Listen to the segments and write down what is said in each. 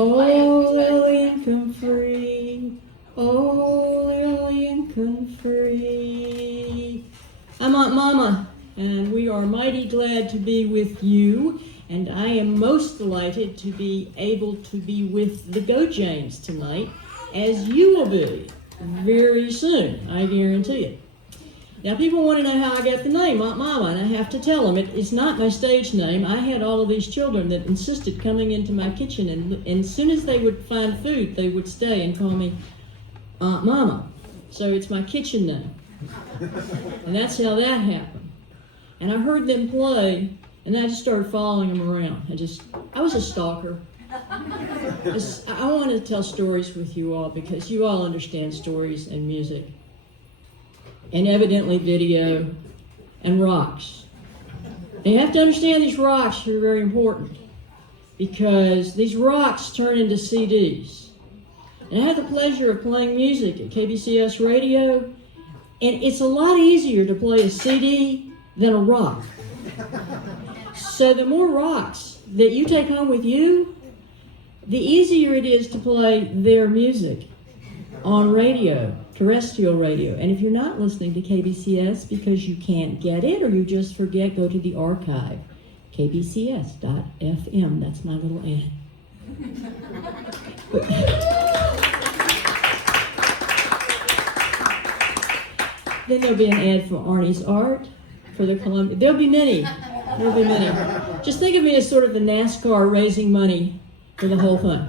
Oh, Lincoln free. Oh, Lincoln free. I'm Aunt Mama, and we are mighty glad to be with you. And I am most delighted to be able to be with the Go Janes tonight, as you will be very soon, I guarantee it. Now, people want to know how I got the name Aunt Mama, and I have to tell them it's not my stage name. I had all of these children that insisted coming into my kitchen, and as soon as they would find food, they would stay and call me Aunt Mama. So it's my kitchen name, and that's how that happened. And I heard them play, and I just started following them around. I was a stalker. I want to tell stories with you all because you all understand stories and music, and evidently video and rocks. And you have to understand these rocks are very important because these rocks turn into CDs. And I had the pleasure of playing music at KBCS radio, and it's a lot easier to play a CD than a rock. So the more rocks that you take home with you, the easier it is to play their music on radio, terrestrial radio. And if you're not listening to KBCS because you can't get it or you just forget, go to the archive, kbcs.fm. That's my little ad. Then there'll be an ad for Arnie's Art, for the Columbia. There'll be many. Just think of me as sort of the NASCAR raising money for the whole thing.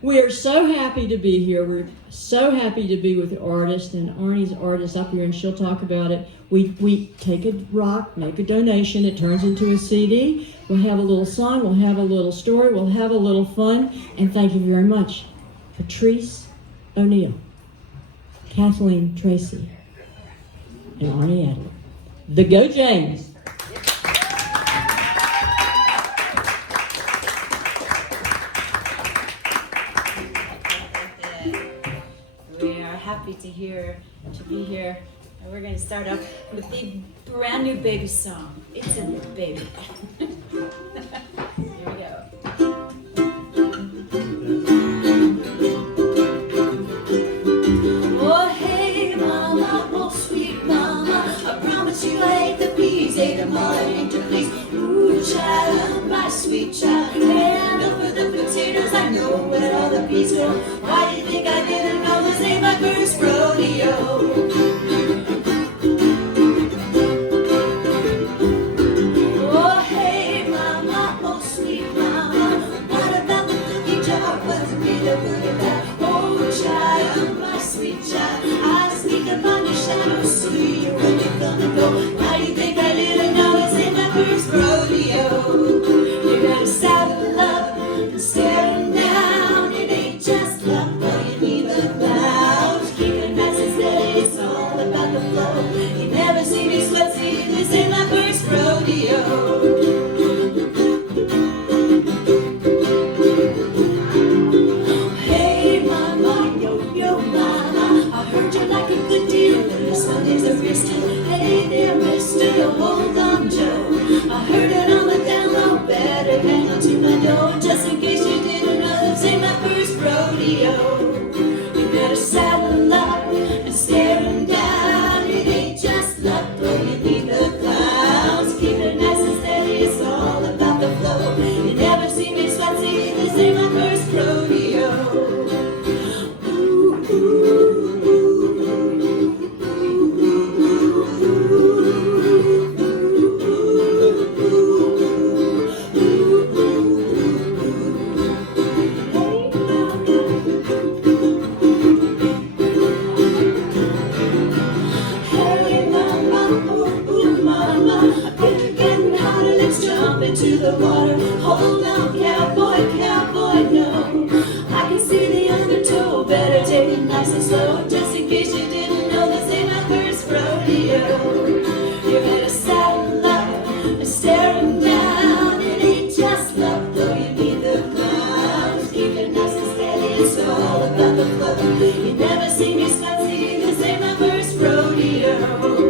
We are so happy to be here. We're so happy to be with the artist, and Arnie's Art is up here, and she'll talk about it. We take a rock, make a donation, it turns into a CD. We'll have a little song, we'll have a little story, we'll have a little fun, and thank you very much. Patrice O'Neill, Kathleen Tracy, and Arnie Adler. The Go Janes. Happy to be here. And we're going to start off with the brand new baby song. It's a new baby. Here we go. Oh, hey, mama, oh, sweet mama, I promise you I ate the peas, ate them all, I ain't to please. Ooh, child, my sweet child, hand over the potatoes, I know where all the peas go. Why do you think I didn't know this ain't my first rodeo? Oh, hey, mama, oh, sweet mama, what about the cookie jar? Wasn't me that put it back? Oh, child, my sweet child, I sneak up on your shadow, see you when you come and go. Why do you think I didn't know this ain't my first rodeo? You gotta saddle up and staring down. It ain't just luck, though you need the clouds. Keep it nice and steady, it's all about the flow. You never see me sweat, see this ain't my first rodeo. Hey mama, yo yo mama, I heard you like a good deal, but your Sundays are still. Hey there mister, hold on Joe, I heard it on the down low, better hang on to my door, just in case you didn't know this ain't my first rodeo. You better saddle up and staring down, it ain't just luck, though you need the clouds. Keep it nice and steady, it's all about the flow. You never see me sweat, see this ain't my first rodeo. To the water, hold on, cowboy, cowboy, no. I can see the undertow, better take it nice and slow, just in case you didn't know this ain't my first rodeo. You better saddle up and staring down, it ain't just luck, though you need the clouds. Keep it nice and steady, it's all about the flow. You never see me sweat, see this ain't my first rodeo. Ooh.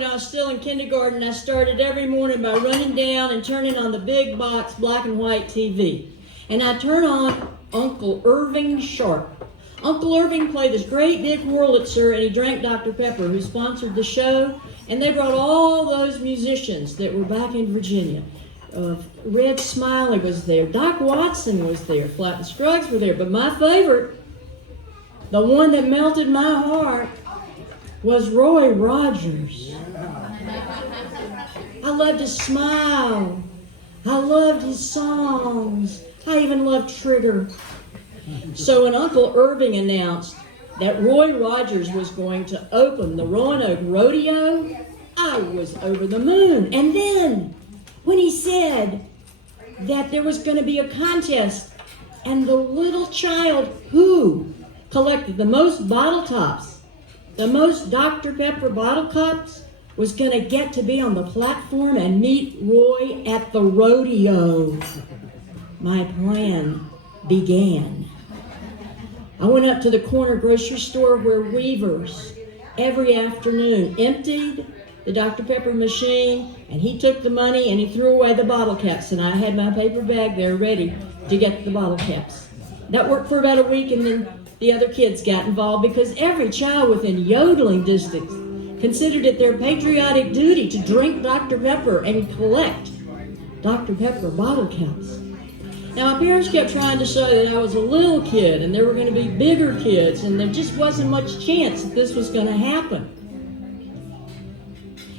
when I was still in kindergarten, I started every morning by running down and turning on the big box black and white TV. And I turn on Uncle Irving Sharp. Uncle Irving played this great big Wurlitzer, and he drank Dr. Pepper, who sponsored the show. And they brought all those musicians that were back in Virginia. Red Smiley was there. Doc Watson was there. Flatt and Scruggs were there. But my favorite, the one that melted my heart, was Roy Rogers. I loved his smile. I loved his songs. I even loved Trigger. So when Uncle Irving announced that Roy Rogers was going to open the Roanoke Rodeo, I was over the moon. And then when he said that there was going to be a contest and the little child who collected the most bottle tops, the most Dr. Pepper bottle tops, was going to get to be on the platform and meet Roy at the rodeo, my plan began. I went up to the corner grocery store where Weavers every afternoon emptied the Dr. Pepper machine, and he took the money and he threw away the bottle caps, and I had my paper bag there ready to get the bottle caps. That worked for about a week, and then the other kids got involved because every child within yodeling distance considered it their patriotic duty to drink Dr. Pepper and collect Dr. Pepper bottle caps. Now, my parents kept trying to say that I was a little kid and there were going to be bigger kids, and there just wasn't much chance that this was going to happen.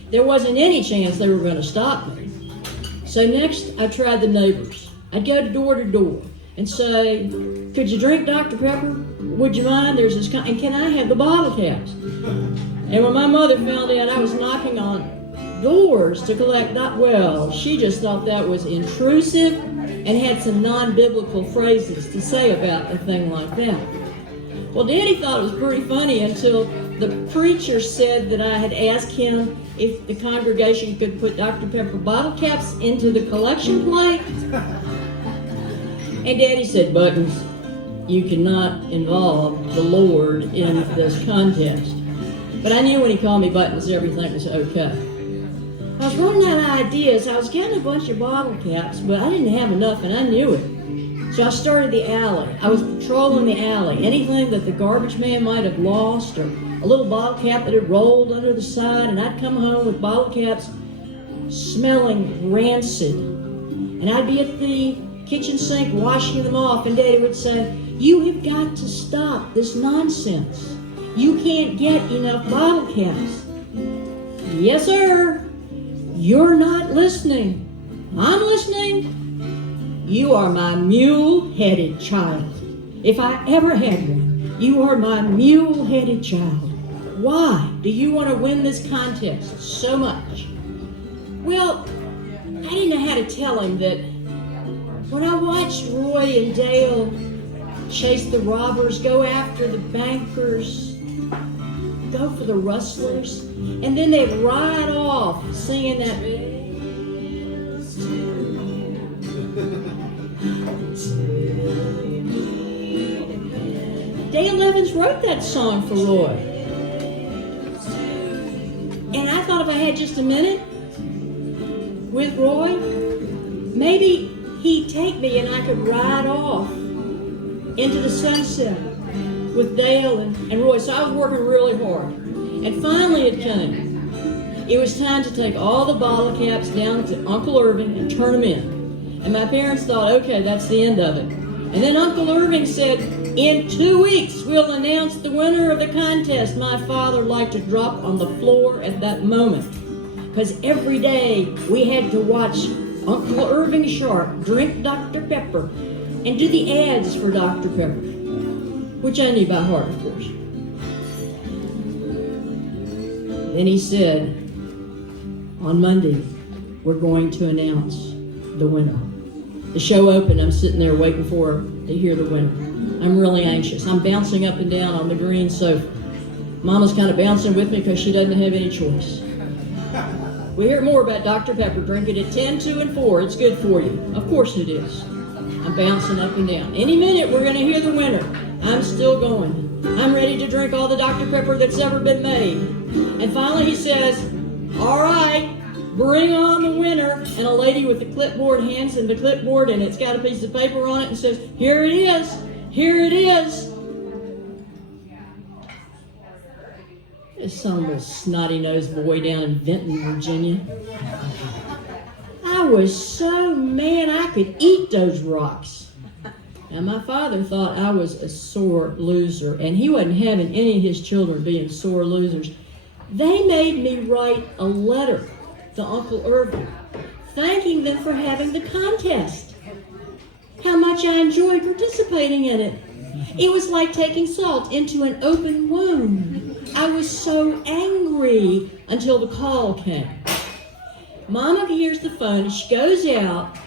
There wasn't any chance they were going to stop me. So next, I tried the neighbors. I'd go door to door and say, could you drink Dr. Pepper? Would you mind? There's this and can I have the bottle caps? And when my mother found out I was knocking on doors to collect, she just thought that was intrusive and had some non-biblical phrases to say about a thing like that. Well, Daddy thought it was pretty funny until the preacher said that I had asked him if the congregation could put Dr. Pepper bottle caps into the collection plate. And Daddy said, Buttons, you cannot involve the Lord in this contest. But I knew when he called me Buttons, everything was okay. I was running out of ideas. I was getting a bunch of bottle caps, but I didn't have enough, and I knew it. So I started the alley. I was patrolling the alley. Anything that the garbage man might have lost, or a little bottle cap that had rolled under the side, and I'd come home with bottle caps smelling rancid. And I'd be at the kitchen sink washing them off, and Daddy would say, you have got to stop this nonsense. You can't get enough bottle caps. Yes, sir. You're not listening. I'm listening. You are my mule-headed child. If I ever had one, you are my mule-headed child. Why do you want to win this contest so much? Well, I didn't know how to tell him that when I watched Roy and Dale chase the robbers, go after the bankers, go for the rustlers, and then they'd ride off singing that. Dale Evans wrote that song for Roy. And I thought if I had just a minute with Roy, maybe he'd take me and I could ride off into the sunset with Dale and Roy. So I was working really hard. And finally it came. It was time to take all the bottle caps down to Uncle Irving and turn them in. And my parents thought, okay, that's the end of it. And then Uncle Irving said, in 2 weeks, we'll announce the winner of the contest. My father liked to drop on the floor at that moment, because every day we had to watch Uncle Irving Sharp drink Dr. Pepper and do the ads for Dr. Pepper, which I knew by heart, of course. Then he said, on Monday, we're going to announce the winner. The show opened. I'm sitting there waiting to hear the winner. I'm really anxious. I'm bouncing up and down on the green sofa. Mama's kind of bouncing with me because she doesn't have any choice. We hear more about Dr. Pepper. Drink it at 10, 2, and 4. It's good for you. Of course it is. I'm bouncing up and down. Any minute, we're going to hear the winner. I'm still going. I'm ready to drink all the Dr. Pepper that's ever been made. And finally he says, All right, bring on the winner. And a lady with a clipboard hands him the clipboard, and it's got a piece of paper on it and says, here it is, here it is. There's some little snotty-nosed boy down in Vinton, Virginia. I was so mad I could eat those rocks. And my father thought I was a sore loser, and he wasn't having any of his children being sore losers. They made me write a letter to Uncle Irving, thanking them for having the contest. How much I enjoyed participating in it. It was like taking salt into an open wound. I was so angry until the call came. Mama hears the phone, and she goes out,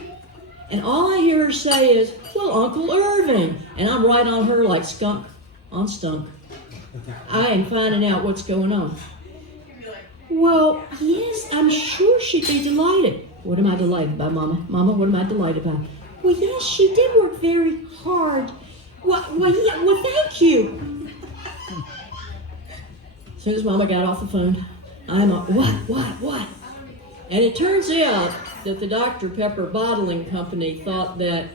and all I hear her say is, well, Uncle Irving. And I'm right on her like skunk on stunk. I am finding out what's going on. Well, yes, I'm sure she'd be delighted. What am I delighted by, Mama? Mama, what am I delighted by? Well, yes, she did work very hard. Well, thank you. As soon as Mama got off the phone, I'm up, what? And it turns out that the Dr. Pepper bottling company thought that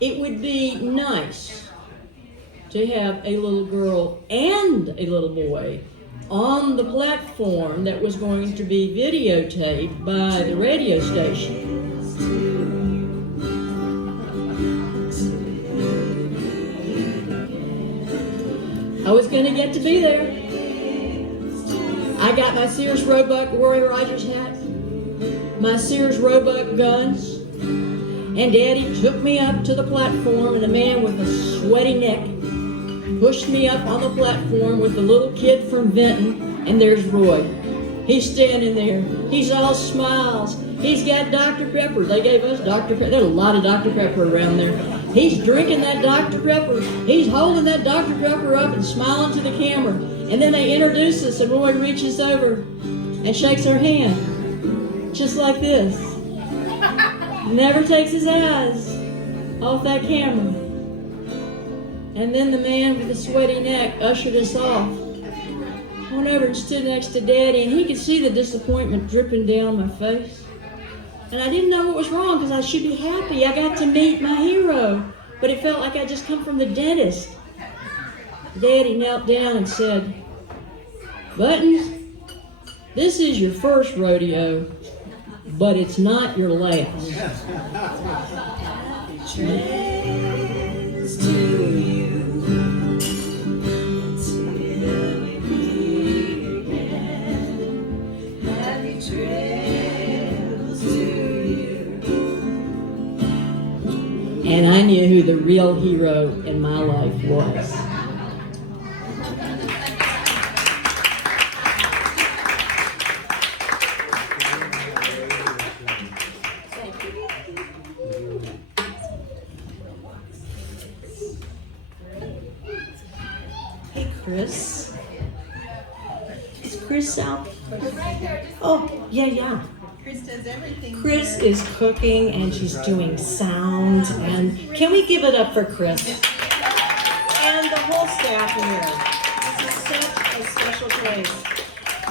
it would be nice to have a little girl and a little boy on the platform that was going to be videotaped by the radio station. I was going to get to be there. I got my Sears Roebuck Roy Rogers hat, my Sears Roebuck guns, and Daddy took me up to the platform, and a man with a sweaty neck pushed me up on the platform with the little kid from Vinton, and there's Roy. He's standing there. He's all smiles. He's got Dr. Pepper. They gave us Dr. Pepper. There's a lot of Dr. Pepper around there. He's drinking that Dr. Pepper. He's holding that Dr. Pepper up and smiling to the camera. And then they introduce us, and Roy reaches over and shakes our hand, just like this. Never takes his eyes off that camera. And then the man with the sweaty neck ushered us off. I went over and stood next to Daddy, and he could see the disappointment dripping down my face. And I didn't know what was wrong, because I should be happy. I got to meet my hero, but it felt like I just come from the dentist. Daddy knelt down and said, Buttons, this is your first rodeo, but it's not your last. Trails to you, till we meet again. Happy trails to you. And I knew who the real hero in my life was. Chris? Is Chris out? Oh, yeah. Chris does everything. Chris is cooking and she's doing sound. And can we give it up for Chris? And the whole staff here. This is such a special place.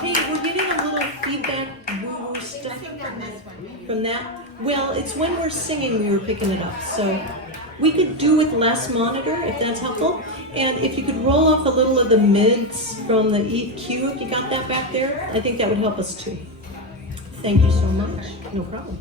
Hey, we're getting a little feedback woo-woo stuff from that. Well, it's when we're singing we were picking it up. So we could do with less monitor if that's helpful. And if you could roll off a little of the mids from the EQ, if you got that back there, I think that would help us too. Thank you so much. No problem.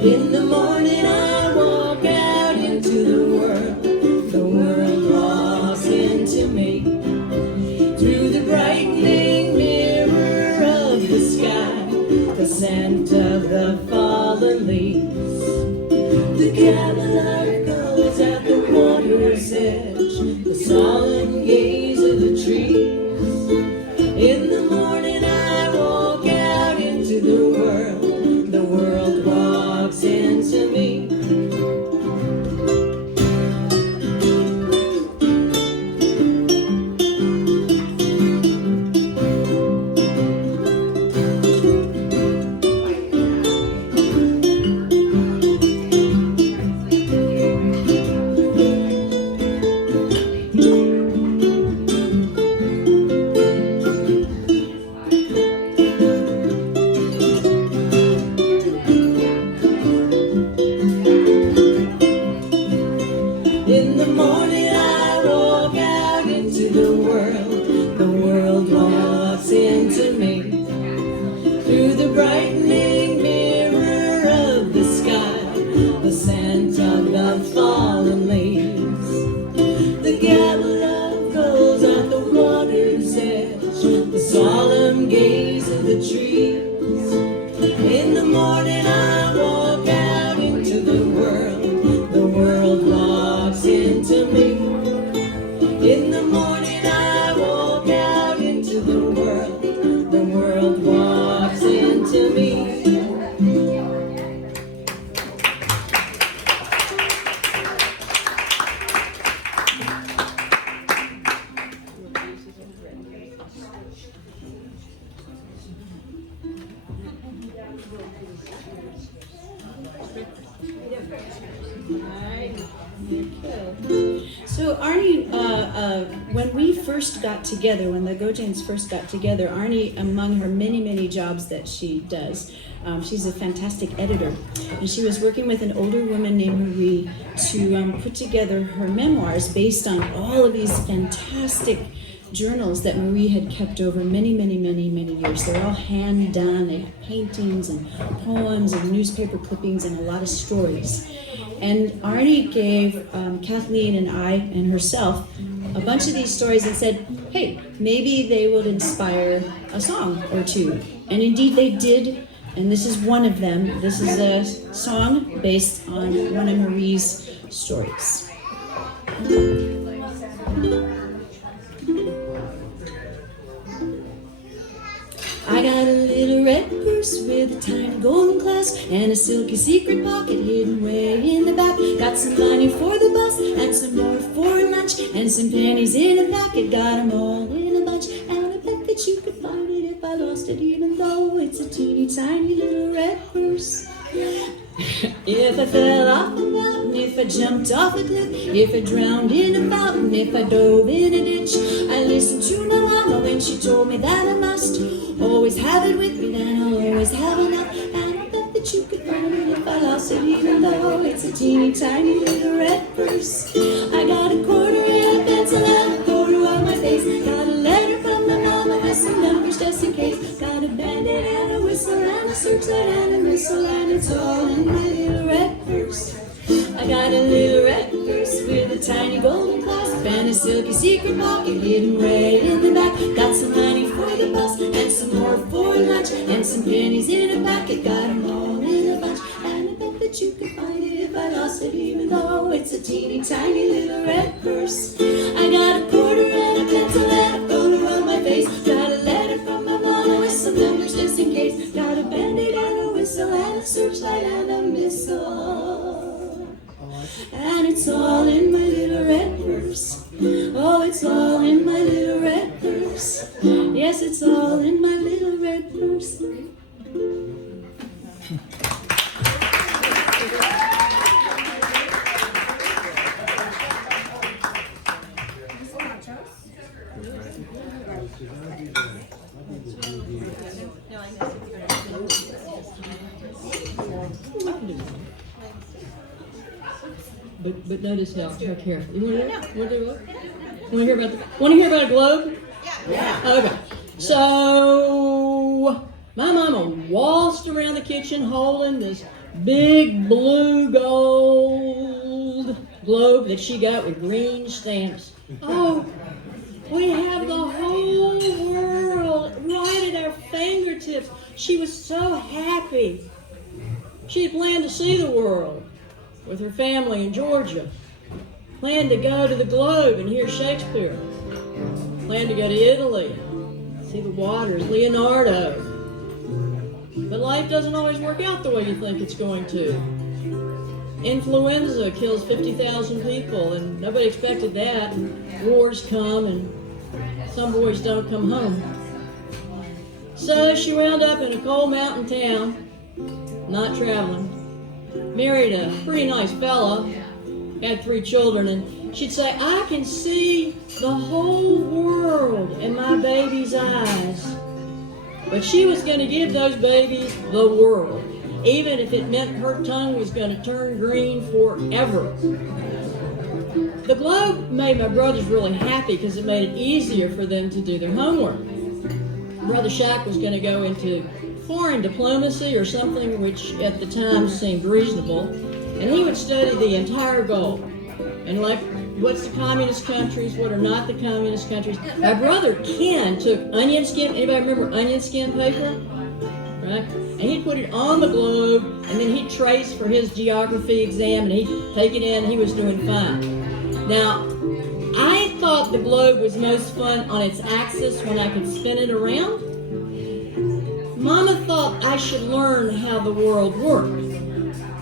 In the morning I walk out into the world walks into me. Through the brightening mirror of the sky, the scent of the fallen leaves. The cavalry goes at the water's edge, the solemn gaze of the trees. In the morning I walk out into the world walks into me. In the morning I walk out into the world walks into me. So Arnie, when we first got together, when the Gojans first got together, Arnie, among her many, many jobs that she does, she's a fantastic editor, and she was working with an older woman named Marie to put together her memoirs based on all of these fantastic journals that Marie had kept over many, many, many, many years. They're all hand done. They have paintings and poems and newspaper clippings and a lot of stories. And Arnie gave Kathleen and I and herself a bunch of these stories and said, hey, maybe they would inspire a song or two. And indeed they did, and this is one of them. This is a song based on one of Marie's stories. I got a little red purse with a tiny golden clasp and a silky secret pocket hidden way in the back. Got some money for the bus and some more for lunch and some pennies in a packet. Got 'em all in a bunch, and I bet that you could find it if I lost it, even though it's a teeny tiny little red purse. If I fell off a mountain, if I jumped off a cliff, if I drowned in a fountain, if I dove in a ditch, I listened to my mama when she told me that I must always have it with me, then I'll always have enough. And I bet that you could find it if I lost it, even though it's a teeny tiny little red purse. I got a quarter and a pencil and a quarter on my face. Got a letter from my mama with some numbers just in case. Got a band-aid and a whistle and a searchlight and a missile, and it's all in my little red purse. I got a little red purse with a tiny golden clasp and a silky secret pocket hidden way in the back. Got some money for the bus and some more for lunch and some pennies in a packet. Got 'em all in a bunch, and I bet that you could find it if I lost it, even though it's a teeny tiny little red purse. I got a quarter and a pencil and a photo on my face. Got a letter from my mama with some numbers just in case. Got a band-aid and a whistle and a searchlight and a missile. And it's all in my little red purse. Oh, it's all in my little red purse. Yes, it's all in my little red purse. But notice how careful. You want to hear about a globe? Yeah. Okay. So my mama waltzed around the kitchen holding this big blue gold globe that she got with green stamps. Oh, we have the whole world right at our fingertips. She was so happy. She had planned to see the world with her family in Georgia. Planned to go to the Globe and hear Shakespeare. Planned to go to Italy, see the waters, Leonardo. But life doesn't always work out the way you think it's going to. Influenza kills 50,000 people, and nobody expected that. And wars come, and some boys don't come home. So she wound up in a cold mountain town, not traveling. Married a pretty nice fella, had 3 children, and she'd say, I can see the whole world in my baby's eyes. But she was going to give those babies the world, even if it meant her tongue was going to turn green forever. The Globe made my brothers really happy because it made it easier for them to do their homework. Brother Shaq was going to go into foreign diplomacy or something which at the time seemed reasonable, and he would study the entire globe and like what's the communist countries, what are not the communist countries. My brother Ken took onion skin, anybody remember onion skin paper? Right? And he'd put it on the globe, and then he'd trace for his geography exam, and he'd take it in, and he was doing fine. Now, I thought thought the globe was most fun on its axis when I could spin it around. Mama thought I should learn how the world worked.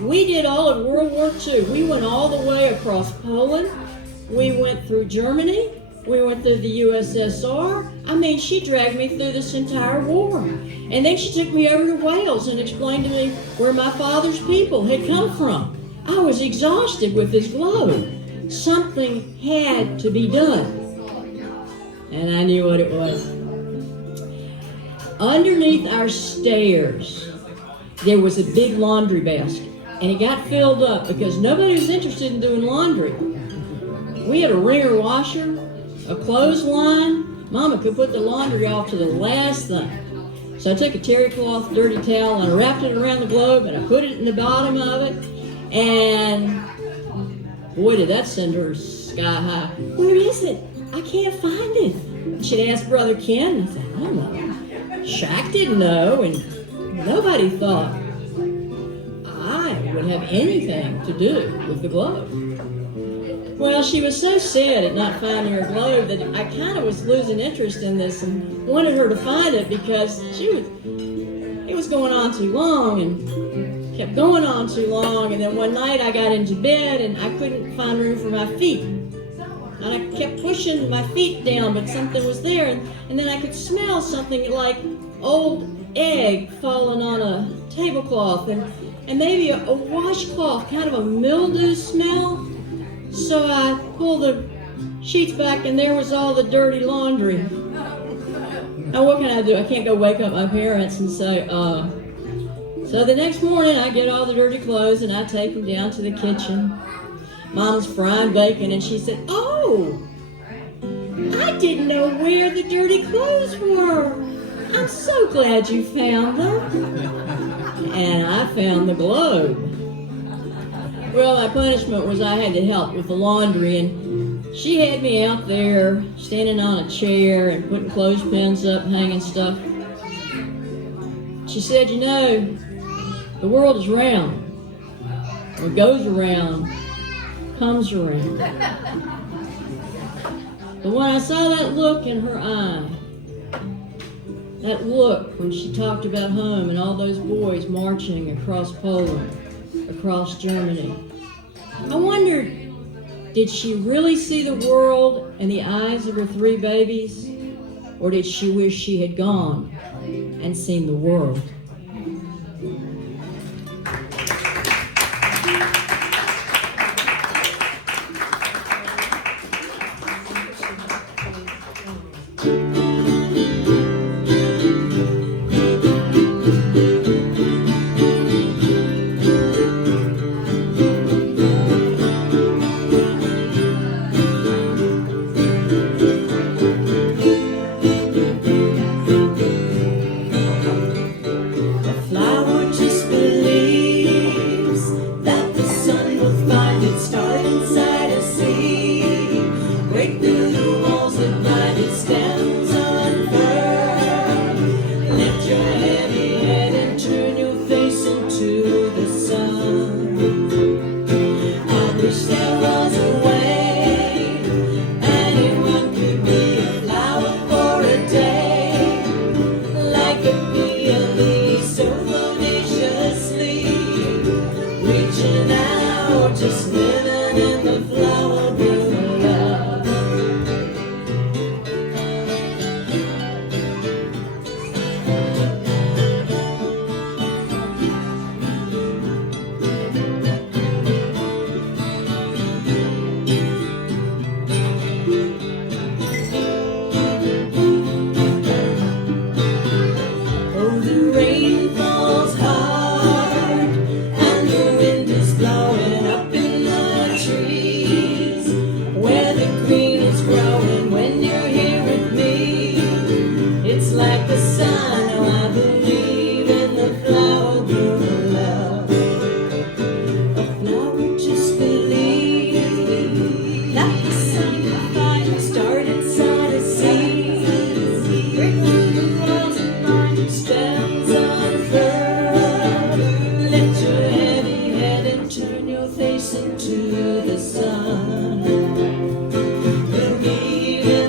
We did all of World War II. We went all the way across Poland. We went through Germany. We went through the USSR. I mean, she dragged me through this entire war. And then she took me over to Wales and explained to me where my father's people had come from. I was exhausted with this globe. Something had to be done. And I knew what it was. Underneath our stairs, there was a big laundry basket. And it got filled up because nobody was interested in doing laundry. We had a wringer washer, a clothesline. Mama could put the laundry off to the last thing. So I took a terry cloth dirty towel and I wrapped it around the globe and I put it in the bottom of it. And boy, did that send her sky high. Where is it? I can't find it. She'd ask Brother Ken. I said, I don't know. Shaq didn't know, and nobody thought I would have anything to do with the globe. Well, she was so sad at not finding her globe that I kind of was losing interest in this and wanted her to find it because it was going on too long and kept going on too long. And then one night I got into bed and I couldn't find room for my feet. And I kept pushing my feet down, but something was there. And then I could smell something like old egg falling on a tablecloth and maybe a washcloth, kind of a mildew smell. So I pulled the sheets back and there was all the dirty laundry. Now what can I do? I can't go wake up my parents and say, So the next morning I get all the dirty clothes and I take them down to the kitchen. Mom's frying bacon and she said, oh, I didn't know where the dirty clothes were. I'm so glad you found them. And I found the globe. Well, my punishment was I had to help with the laundry, and she had me out there standing on a chair and putting clothespins up, hanging stuff. She said, you know, the world is round. What goes around comes around. But when I saw that look in her eye, that look when she talked about home and all those boys marching across Poland, across Germany, I wondered, did she really see the world in the eyes of her three babies? Or did she wish she had gone and seen the world?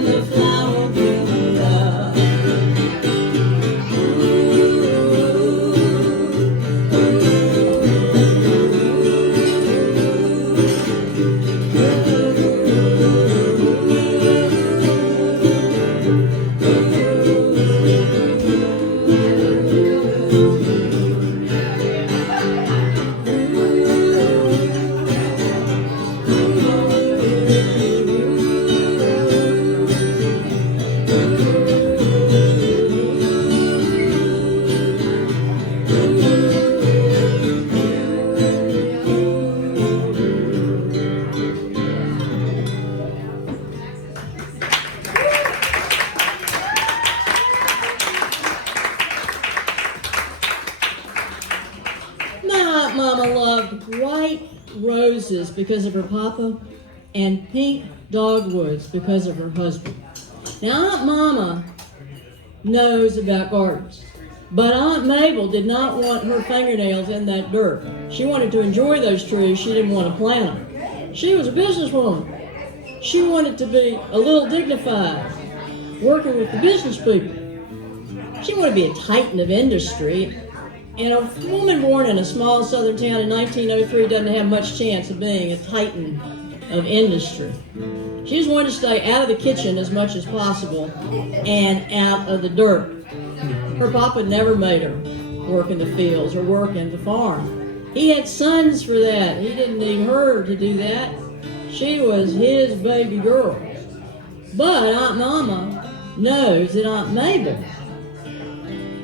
the flower will love. My Mama loved white roses because of her papa and pink dogwoods because of her husband. Now, Aunt Mama knows about gardens, but Aunt Mabel did not want her fingernails in that dirt. She wanted to enjoy those trees. She didn't want to plant them. She was a businesswoman. She wanted to be a little dignified, working with the business people. She wanted to be a titan of industry. And a woman born in a small southern town in 1903 doesn't have much chance of being a titan of industry. She just wanted to stay out of the kitchen as much as possible and out of the dirt. Her papa never made her work in the fields or work in the farm. He had sons for that. He didn't need her to do that. She was his baby girl. But Aunt Mama knows that Aunt Mabel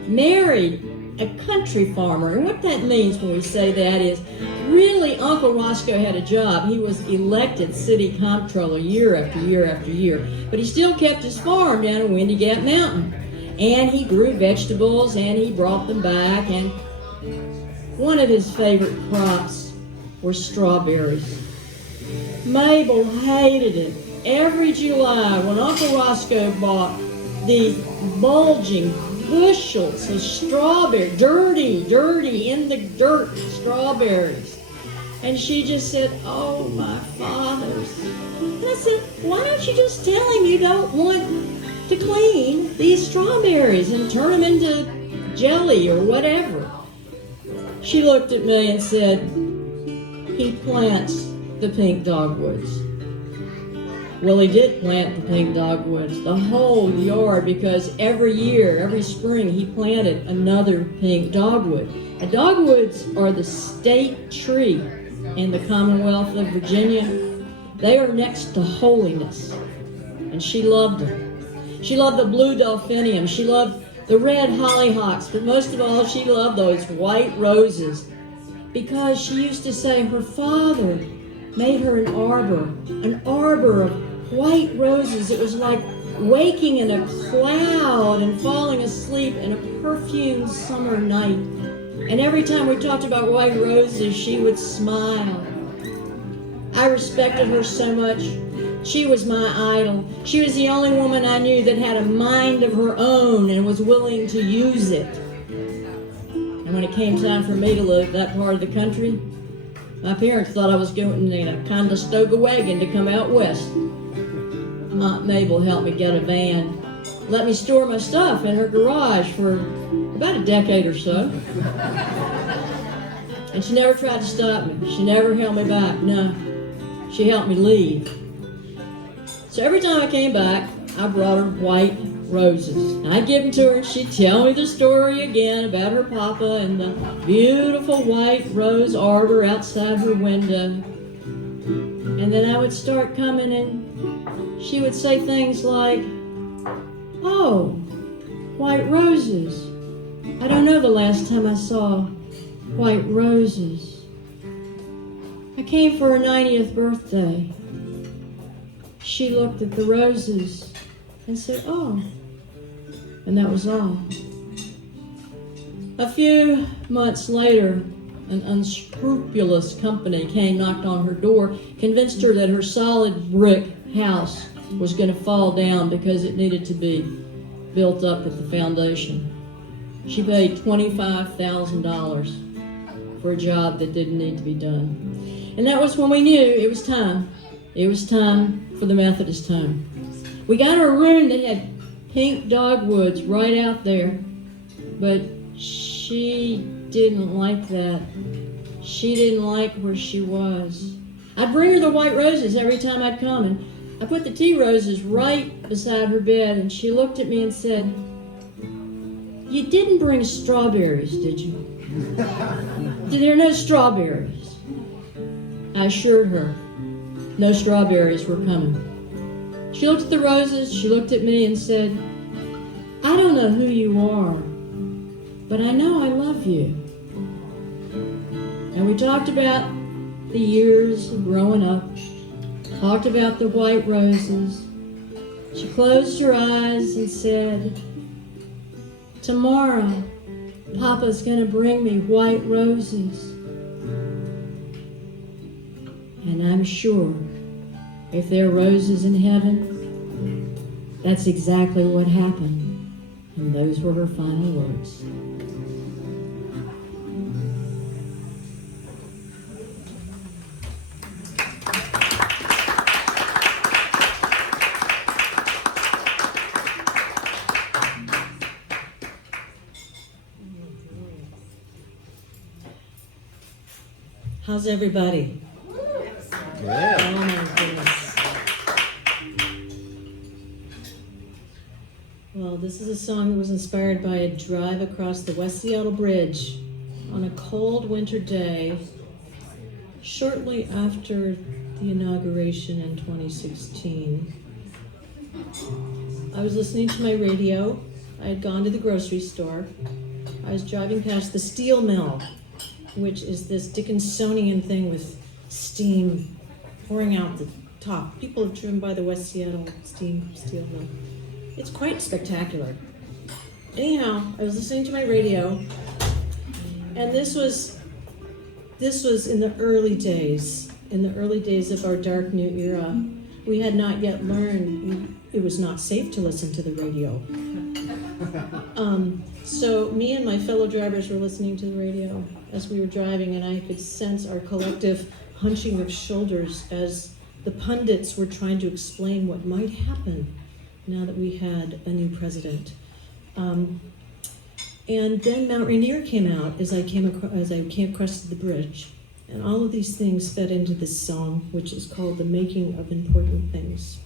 married a country farmer. And what that means when we say that is, really, Uncle Roscoe had a job. He was elected city comptroller year after year after year. But he still kept his farm down in Windy Gap Mountain. And he grew vegetables and he brought them back. And one of his favorite crops were strawberries. Mabel hated it. Every July when Uncle Roscoe bought these bulging bushels of strawberries, dirty, in the dirt strawberries. And she just said, "Oh, my fathers." And I said, "Why don't you just tell him you don't want to clean these strawberries and turn them into jelly or whatever?" She looked at me and said, "He plants the pink dogwoods." Well, he did plant the pink dogwoods, the whole yard, because every year, every spring, he planted another pink dogwood. And dogwoods are the state tree in the Commonwealth of Virginia. They are next to holiness, and she loved them. She loved the blue delphinium. She loved the red hollyhocks, but most of all, she loved those white roses, because she used to say her father made her an arbor of white roses. It was like waking in a cloud and falling asleep in a perfumed summer night. And every time we talked about white roses, she would smile. I respected her so much. She was my idol. She was the only woman I knew that had a mind of her own and was willing to use it. And when it came time for me to live that part of the country, my parents thought I was going to kind of stoke a wagon to come out west. Aunt Mabel helped me get a van, let me store my stuff in her garage for about a decade or so. And she never tried to stop me. She never held me back. No, she helped me leave. So every time I came back, I brought her white roses. I'd give them to her and she'd tell me the story again about her papa and the beautiful white rose arbor outside her window. And then I would start coming and she would say things like, "Oh, white roses. I don't know the last time I saw white roses. I came for her 90th birthday." She looked at the roses and said, "Oh," and that was all. A few months later, an unscrupulous company came, knocked on her door, convinced her that her solid brick house was going to fall down because it needed to be built up at the foundation. She paid $25,000 for a job that didn't need to be done. And that was when we knew it was time. It was time for the Methodist home. We got her a room that had pink dogwoods right out there, but she didn't like that. She didn't like where she was. I'd bring her the white roses every time I'd come, and I put the tea roses right beside her bed, and she looked at me and said, "You didn't bring strawberries, did you?" There are no strawberries. I assured her no strawberries were coming. She looked at the roses, she looked at me and said, "I don't know who you are, but I know I love you." And we talked about the years of growing up, talked about the white roses. She closed her eyes and said, "Tomorrow, Papa's gonna bring me white roses." And I'm sure if there are roses in heaven, that's exactly what happened. And those were her final words. How's everybody? Yeah. Oh my goodness. Well, this is a song that was inspired by a drive across the West Seattle Bridge on a cold winter day shortly after the inauguration in 2016. I was listening to my radio. I had gone to the grocery store. I was driving past the steel mill, which is this Dickinsonian thing with steam pouring out the top. People have driven by the West Seattle steam steel mill. It's quite spectacular. Anyhow, I was listening to my radio, and this was in the early days of our dark new era. We had not yet learned it was not safe to listen to the radio. So me and my fellow drivers were listening to the radio as we were driving, and I could sense our collective hunching of shoulders as the pundits were trying to explain what might happen now that we had a new president. And then Mount Rainier came out as I came across the bridge, and all of these things fed into this song, which is called "The Making of Important Things."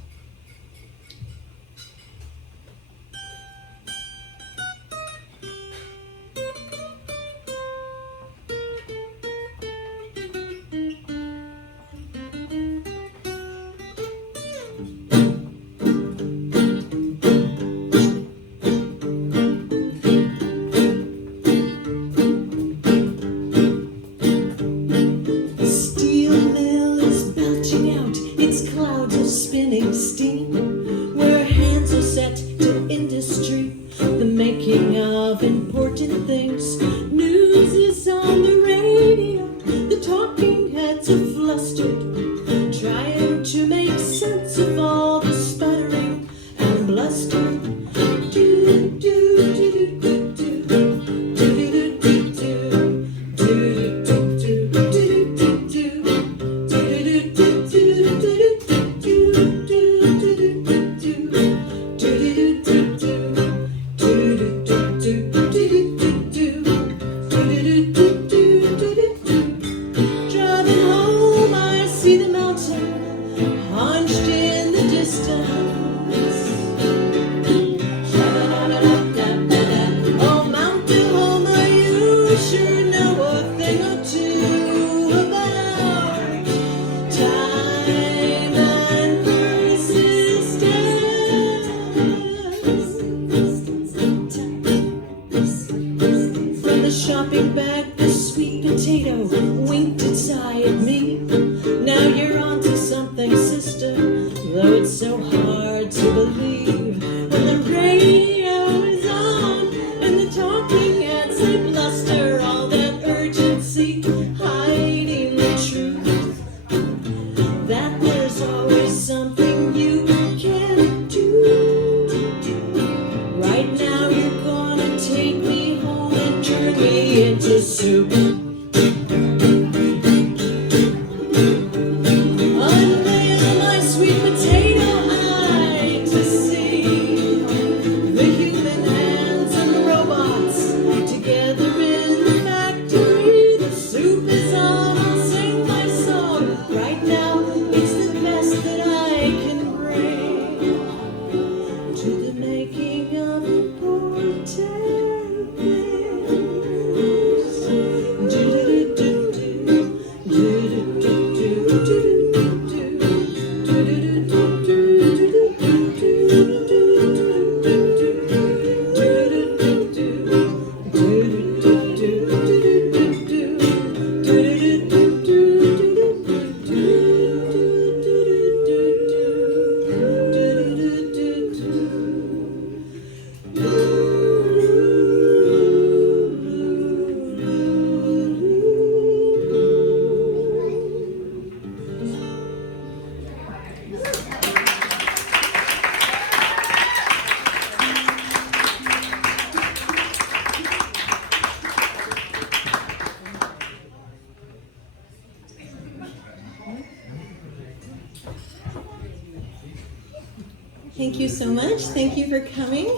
Thank you so much. Thank you for coming.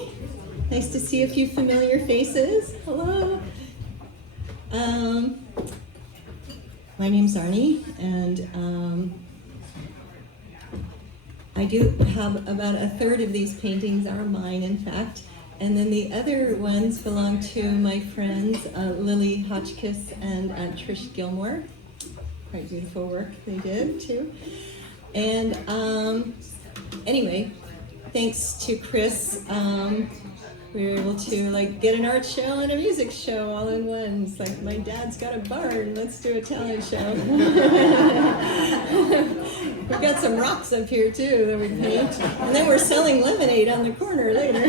Nice to see a few familiar faces. Hello. My name's Arnie, and I do have about a third of these paintings are mine, in fact. And then the other ones belong to my friends, Lily Hotchkiss and Trish Gilmore. Quite beautiful work they did, too. And anyway, thanks to Chris, we were able to get an art show and a music show all in one. It's like, my dad's got a barn, let's do a talent show. We've got some rocks up here too that we paint. And then we're selling lemonade on the corner later.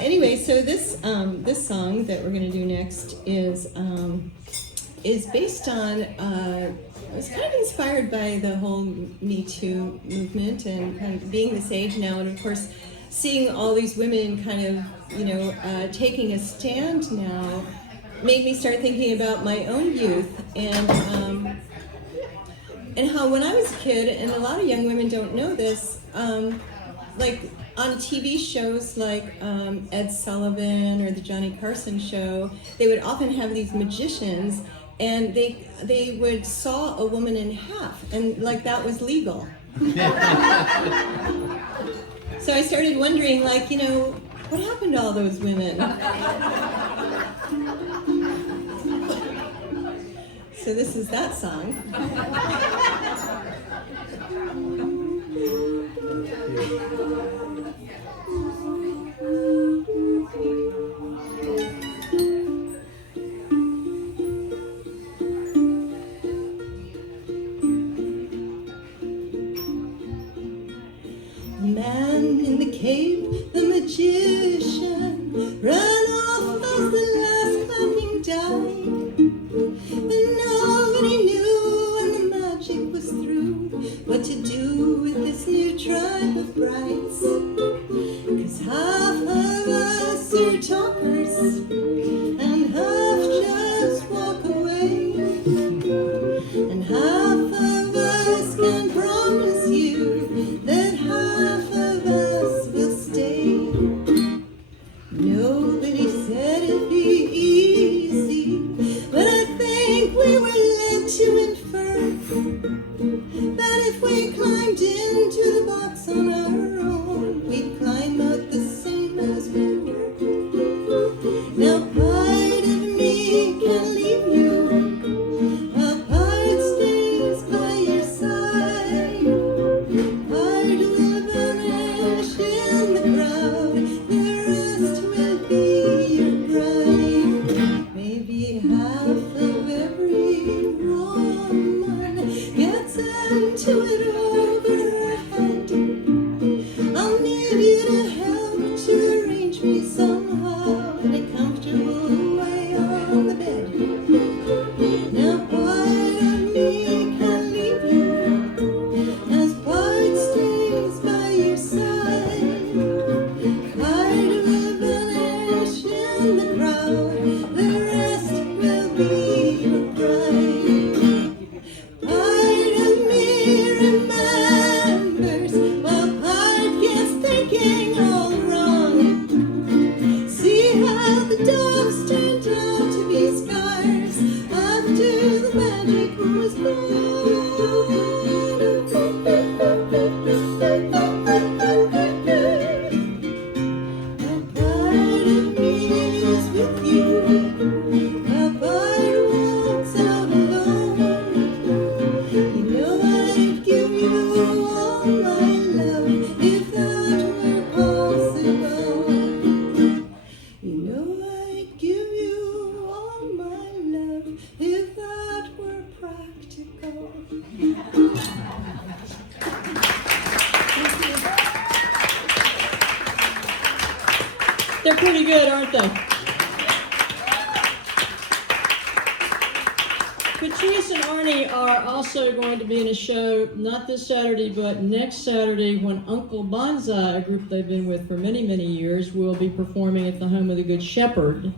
Anyway, so this song that we're gonna do next is based on, it was kind of inspired by the whole Me Too movement and kind of being this age now, and of course seeing all these women kind of, taking a stand now made me start thinking about my own youth and how when I was a kid, and a lot of young women don't know this, like on TV shows like Ed Sullivan or the Johnny Carson show, they would often have these magicians, and they would saw a woman in half, and that was legal. So I started wondering, what happened to all those women? So this is that song. Man in the cave, the magician, ran off as the last clapping died. And nobody knew when the magic was through what to do with this new tribe of brides. 'Cause half of us are talkers and half just walk away. And half of us can promise you that half of us will stay. Nobody said it'd be easy, but I think we were led to infer that if we climbed into the box on our own, we'd climb out the same as we were. Now part of me can leave you, a part stays by your side. Part will vanish in the crowd, the rest will be your bride. Maybe half of every woman gets into it over her head. I'll need you to help to arrange me somehow in a comfortable way on the bed. Now part of me can leave you, as part stays by your side. Part will vanish in the crowd, the rest will be your bride. Part of me remembers while part gets thinking all wrong. See how the dogs turned out to be scars after the magic was gone. Part of me is with you, a part walks out alone. You know I'd give you all my love if that were possible. You know I'd give you all my love if that were practical. They're pretty good, aren't they? Patrice and Arnie are also going to be in a show, not this Saturday, but next Saturday when Uncle Banzai, a group they've been with for many, many years, will be performing at the Home of the Good Shepherd.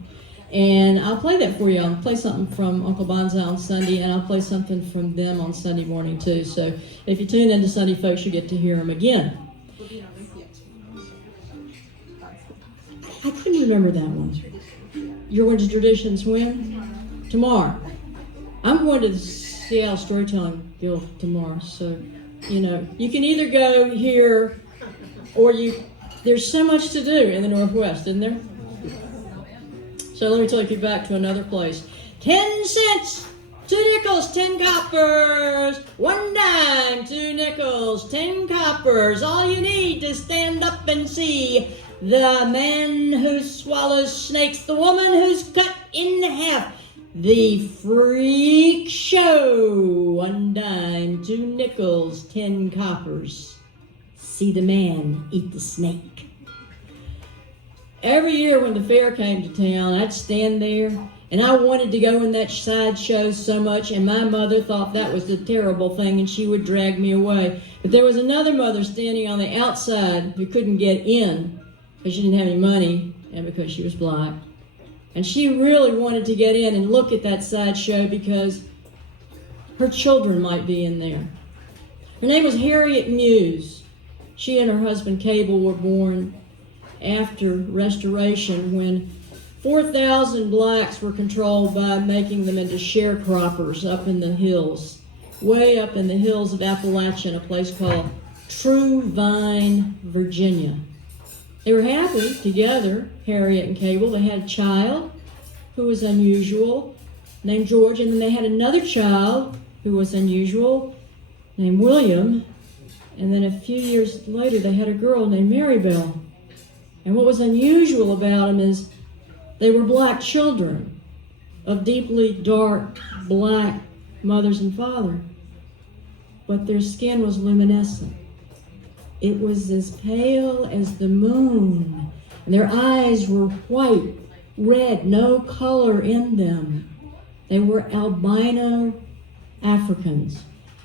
And I'll play that for you. I'll play something from Uncle Bonza on Sunday, and I'll play something from them on Sunday morning too. So if you tune into Sunday Folks, you get to hear them again. I couldn't remember that one. You're going to Traditions when? Tomorrow. I'm going to the Seattle Storytelling Guild tomorrow. So, you know, you can either go here or there's so much to do in the Northwest, isn't there? So let me take you back to another place. 10 cents, 2 nickels, 10 coppers. 1 dime, 2 nickels, 10 coppers. All you need to stand up and see the man who swallows snakes, the woman who's cut in half. The Freak Show. 1 dime, 2 nickels, 10 coppers. See the man eat the snake. Every year when the fair came to town, I'd stand there, and I wanted to go in that sideshow so much, and my mother thought that was a terrible thing, and she would drag me away. But there was another mother standing on the outside who couldn't get in because she didn't have any money and because she was black. And she really wanted to get in and look at that sideshow because her children might be in there. Her name was Harriet Muse. She and her husband Cable were born after Restoration, when 4,000 blacks were controlled by making them into sharecroppers up in the hills, way up in the hills of Appalachian, a place called True Vine, Virginia. They were happy together, Harriet and Cable. They had a child who was unusual, named George, and then they had another child who was unusual, named William, and then a few years later they had a girl named Marybelle. And what was unusual about them is they were black children of deeply dark black mothers and father, but their skin was luminescent. It was as pale as the moon, and their eyes were white, red, no color in them. They were albino Africans.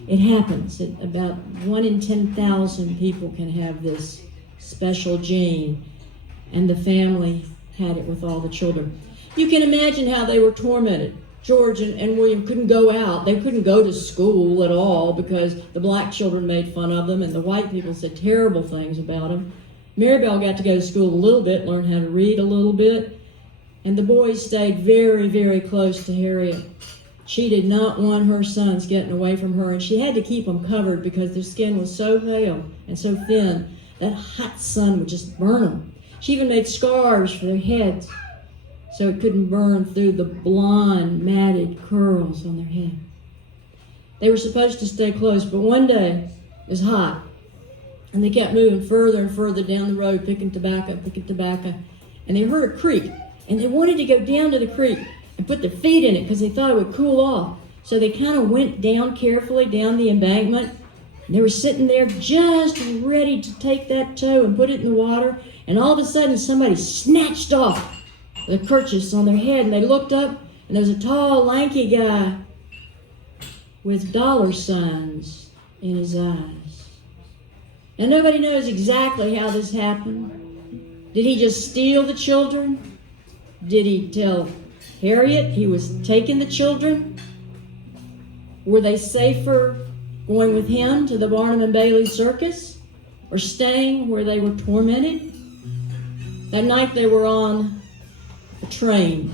It happens. About 1 in 10,000 people can have this special gene, and the family had it with all the children. You can imagine how they were tormented. George and William couldn't go out. They couldn't go to school at all because the black children made fun of them and the white people said terrible things about them. Marybelle got to go to school a little bit, learn how to read a little bit, and the boys stayed very, very close to Harriet. She did not want her sons getting away from her, and she had to keep them covered because their skin was so pale and so thin that hot sun would just burn them. She even made scarves for their heads so it couldn't burn through the blonde, matted curls on their head. They were supposed to stay close, but one day it was hot, and they kept moving further and further down the road, picking tobacco, and they heard a creek, and they wanted to go down to the creek and put their feet in it because they thought it would cool off. So they kind of went down carefully down the embankment, and they were sitting there just ready to take that toe and put it in the water, and all of a sudden somebody snatched off the kerchiefs on their head, and they looked up, and there was a tall, lanky guy with dollar signs in his eyes. And nobody knows exactly how this happened. Did he just steal the children? Did he tell Harriet he was taking the children? Were they safer going with him to the Barnum and Bailey circus or staying where they were tormented? That night they were on a train.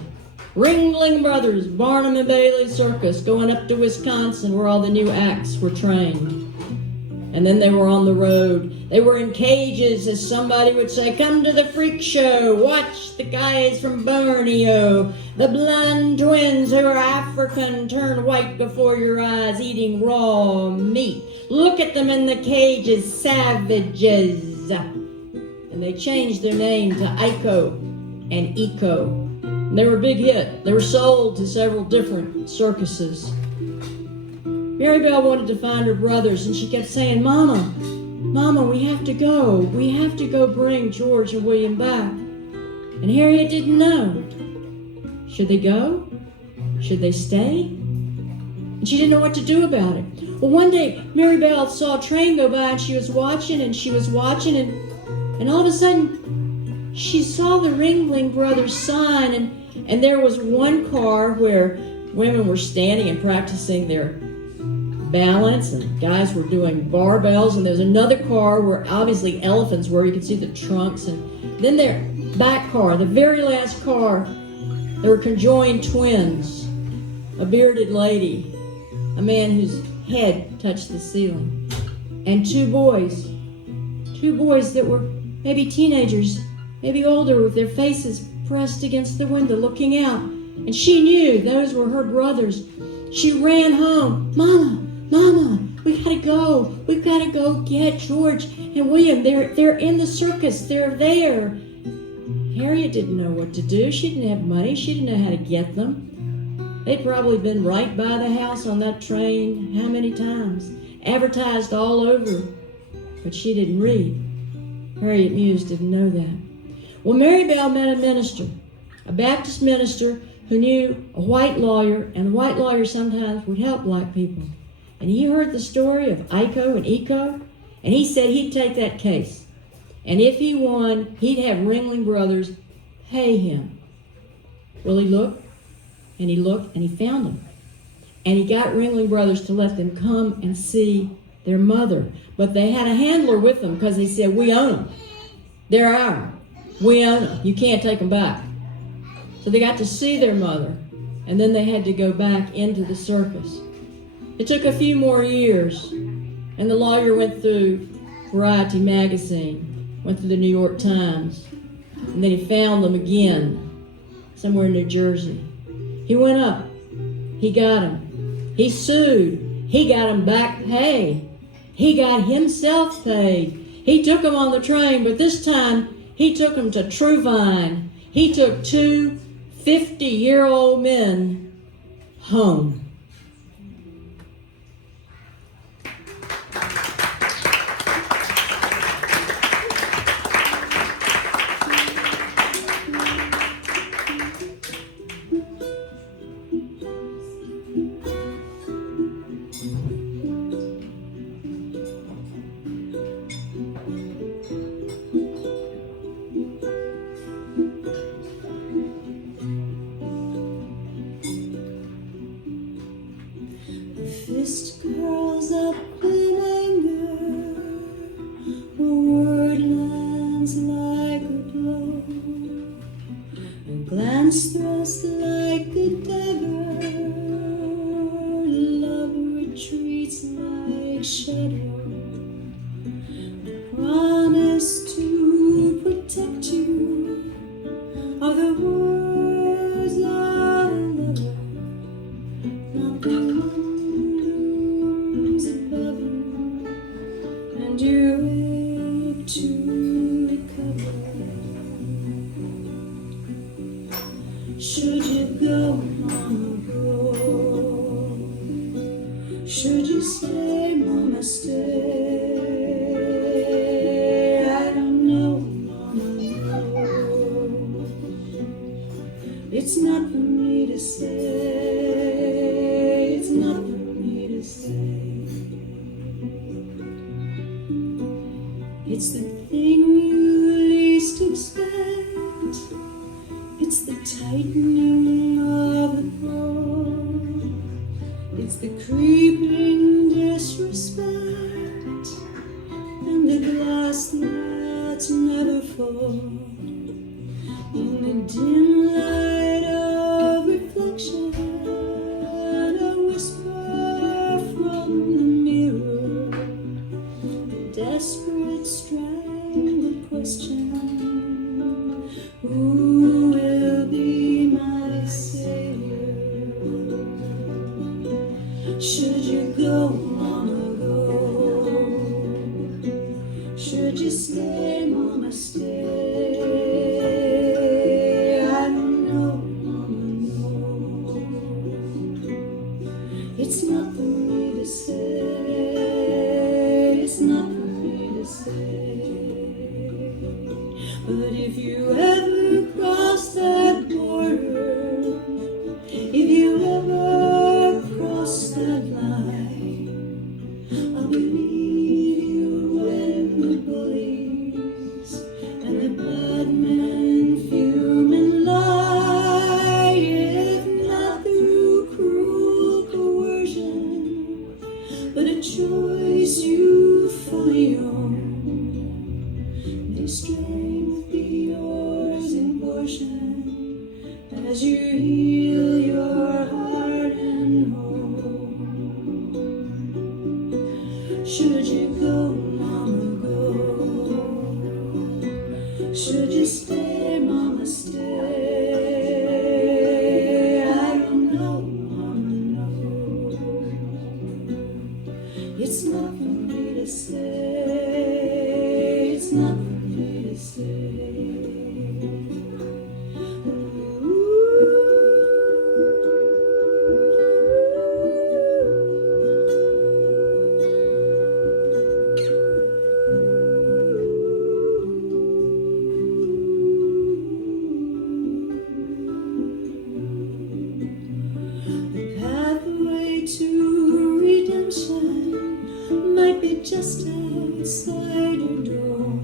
Ringling Brothers, Barnum and Bailey Circus, going up to Wisconsin where all the new acts were trained. And then they were on the road. They were in cages, as somebody would say, come to the freak show, watch the guys from Borneo, the blonde twins who are African turn white before your eyes eating raw meat. Look at them in the cages, savages. And they changed their name to Iko and Eco. And they were a big hit. They were sold to several different circuses. Marybelle wanted to find her brothers, and she kept saying, Mama, we have to go. We have to go bring George and William back. And Harriet didn't know. Should they go? Should they stay? And she didn't know what to do about it. Well, one day, Marybelle saw a train go by, and she was watching, and all of a sudden, she saw the Ringling Brothers sign, And there was one car where women were standing and practicing their balance, and guys were doing barbells, and there was another car where obviously elephants were. You could see the trunks. And then their back car, the very last car, there were conjoined twins, a bearded lady, a man whose head touched the ceiling, and two boys that were maybe teenagers, maybe older, with their faces pressed against the window looking out. And she knew those were her brothers. She ran home. Mama, we gotta go. We've gotta go get George and William. They're in the circus. They're there. Harriet didn't know what to do. She didn't have money. She didn't know how to get them. They'd probably been right by the house on that train how many times? Advertised all over. But she didn't read. Harriet Muse didn't know that. Well, Mary Bell met a minister, a Baptist minister who knew a white lawyer, and the white lawyer sometimes would help black people. And he heard the story of Iko and Eco, and he said he'd take that case. And if he won, he'd have Ringling Brothers pay him. Well, he looked, and he looked, and he found them. And he got Ringling Brothers to let them come and see their mother. But they had a handler with them because they said, we own them. They're ours. We own them. You can't take them back. So they got to see their mother, and then they had to go back into the circus. It took a few more years, and the lawyer went through Variety magazine, went through the New York Times, and then he found them again somewhere in New Jersey. He went up. He got them. He sued. He got them back paid. He got himself paid. He took them on the train, but this time he took them to Truvine. He took two 50-year-old men home. Fist curls up in anger, a word lands like a blow, a glance thrust like a dagger, love retreats like shadow, a promise to protect you are the words of love, not the above you, and you ache to recover. Should you go, Mama, go? Should you stay, Mama, stay? I don't know, Mama, no. It's not for me to say. It's not for me to say. It's the thing you least expect. It's the tightening of the throat. It's the creeping disrespect, and the glass that's never full. In the dim light of reflection, a whisper from the mirror, a desperate strangled question. Who will be my savior? Should you go, Mama, go? Should you stay, Mama, stay? I don't know, Mama, no. It's not for me to say. It's not for me to say. But if you ever cross that border, if you ever cross that line, I'll believe you when the bullies and the bad men fume and lie. steady strength be yours in portion as you heal your heart and home. Should you go, Mama, go? Should you stay, Mama, stay? I don't know, Mama, no. It's not for me to say. It's not for me to say. The pathway to redemption might be just outside your door,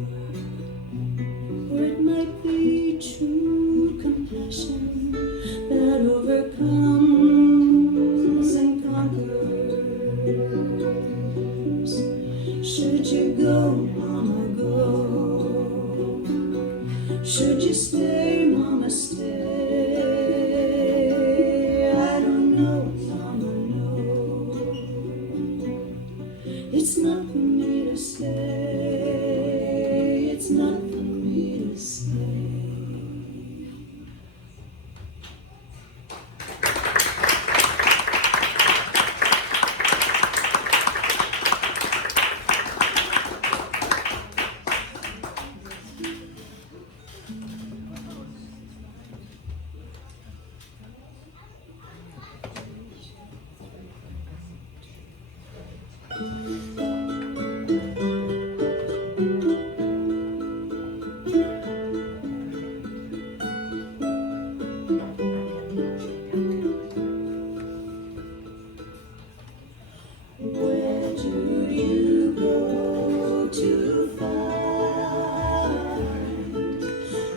or it might be true compassion that overcomes and conquers. Should you go, Mama, go? Should you stay, Mama, stay? I don't know, Mama, no. It's not for me to say. It's not for me to say. Where do you go to find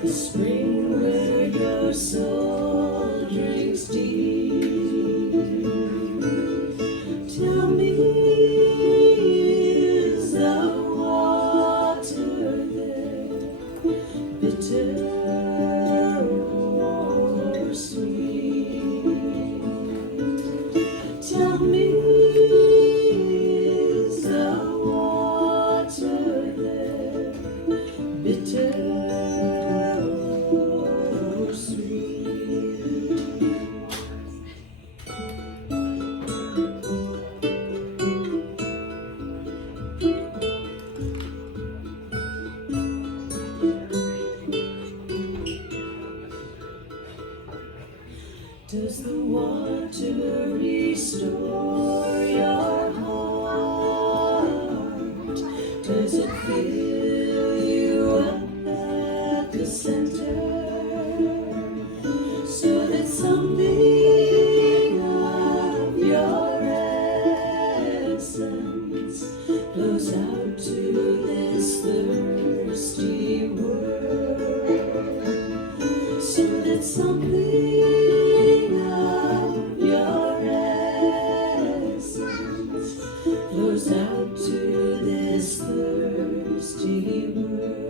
the spring where your soul drinks deep? Tell me, is the water there bitter or sweet? Tell me, is the water there bitter or sweet? Does the water restore your heart? Does it fill you up at the center so that something of your essence flows out to this thirsty world? So that something of your essence flows out to this thirsty world.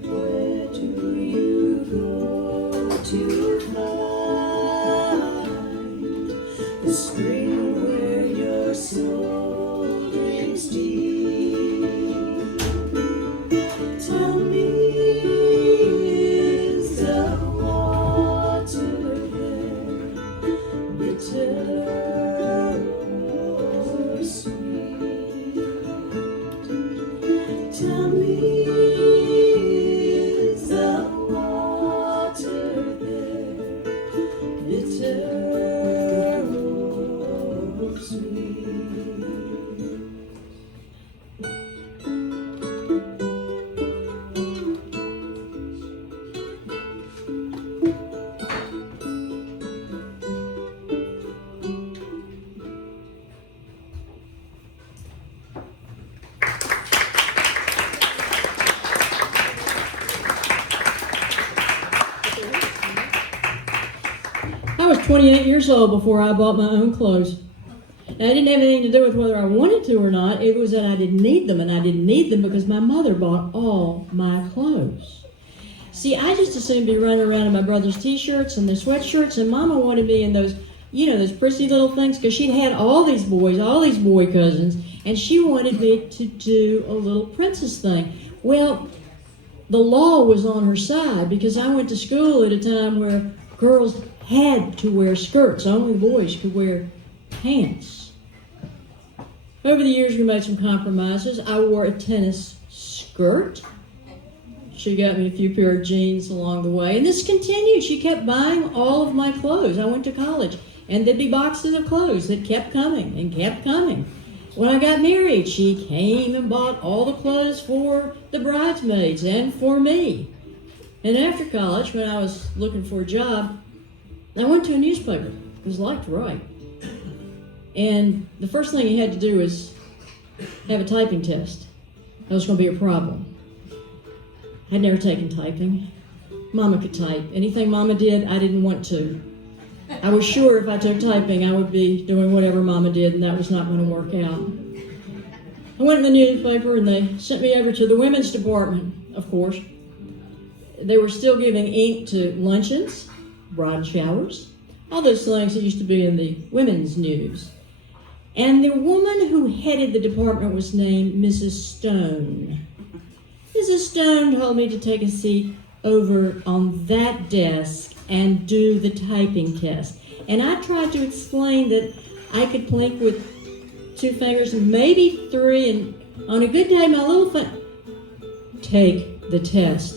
Where do you go to find the spring where your soul drinks deep? Tell me, is the water there bitter or sweet? Tell me, is the was 28 years old before I bought my own clothes. And it didn't have anything to do with whether I wanted to or not. It was that I didn't need them, and I didn't need them because my mother bought all my clothes. See, I just assumed be running around in my brother's t-shirts and their sweatshirts, and Mama wanted me in those, those prissy little things, because she'd had all these boy cousins, and she wanted me to do a little princess thing. Well, the law was on her side, because I went to school at a time where girls had to wear skirts. Only the boys could wear pants. Over the years, we made some compromises. I wore a tennis skirt. She got me a few pair of jeans along the way, and this continued. She kept buying all of my clothes. I went to college, and there'd be boxes of clothes that kept coming and kept coming. When I got married, she came and bought all the clothes for the bridesmaids and for me. And after college, when I was looking for a job, I went to a newspaper because I liked to write. And the first thing you had to do was have a typing test. That was going to be a problem. I'd never taken typing. Mama could type. Anything Mama did, I didn't want to. I was sure if I took typing, I would be doing whatever Mama did, and that was not going to work out. I went in the newspaper, and they sent me over to the women's department, of course. They were still giving ink to luncheons, bridal showers, all those things that used to be in the women's news. And the woman who headed the department was named Mrs. Stone. Mrs. Stone told me to take a seat over on that desk and do the typing test. And I tried to explain that I could blink with 2 fingers and maybe 3, and on a good day, my little take the test.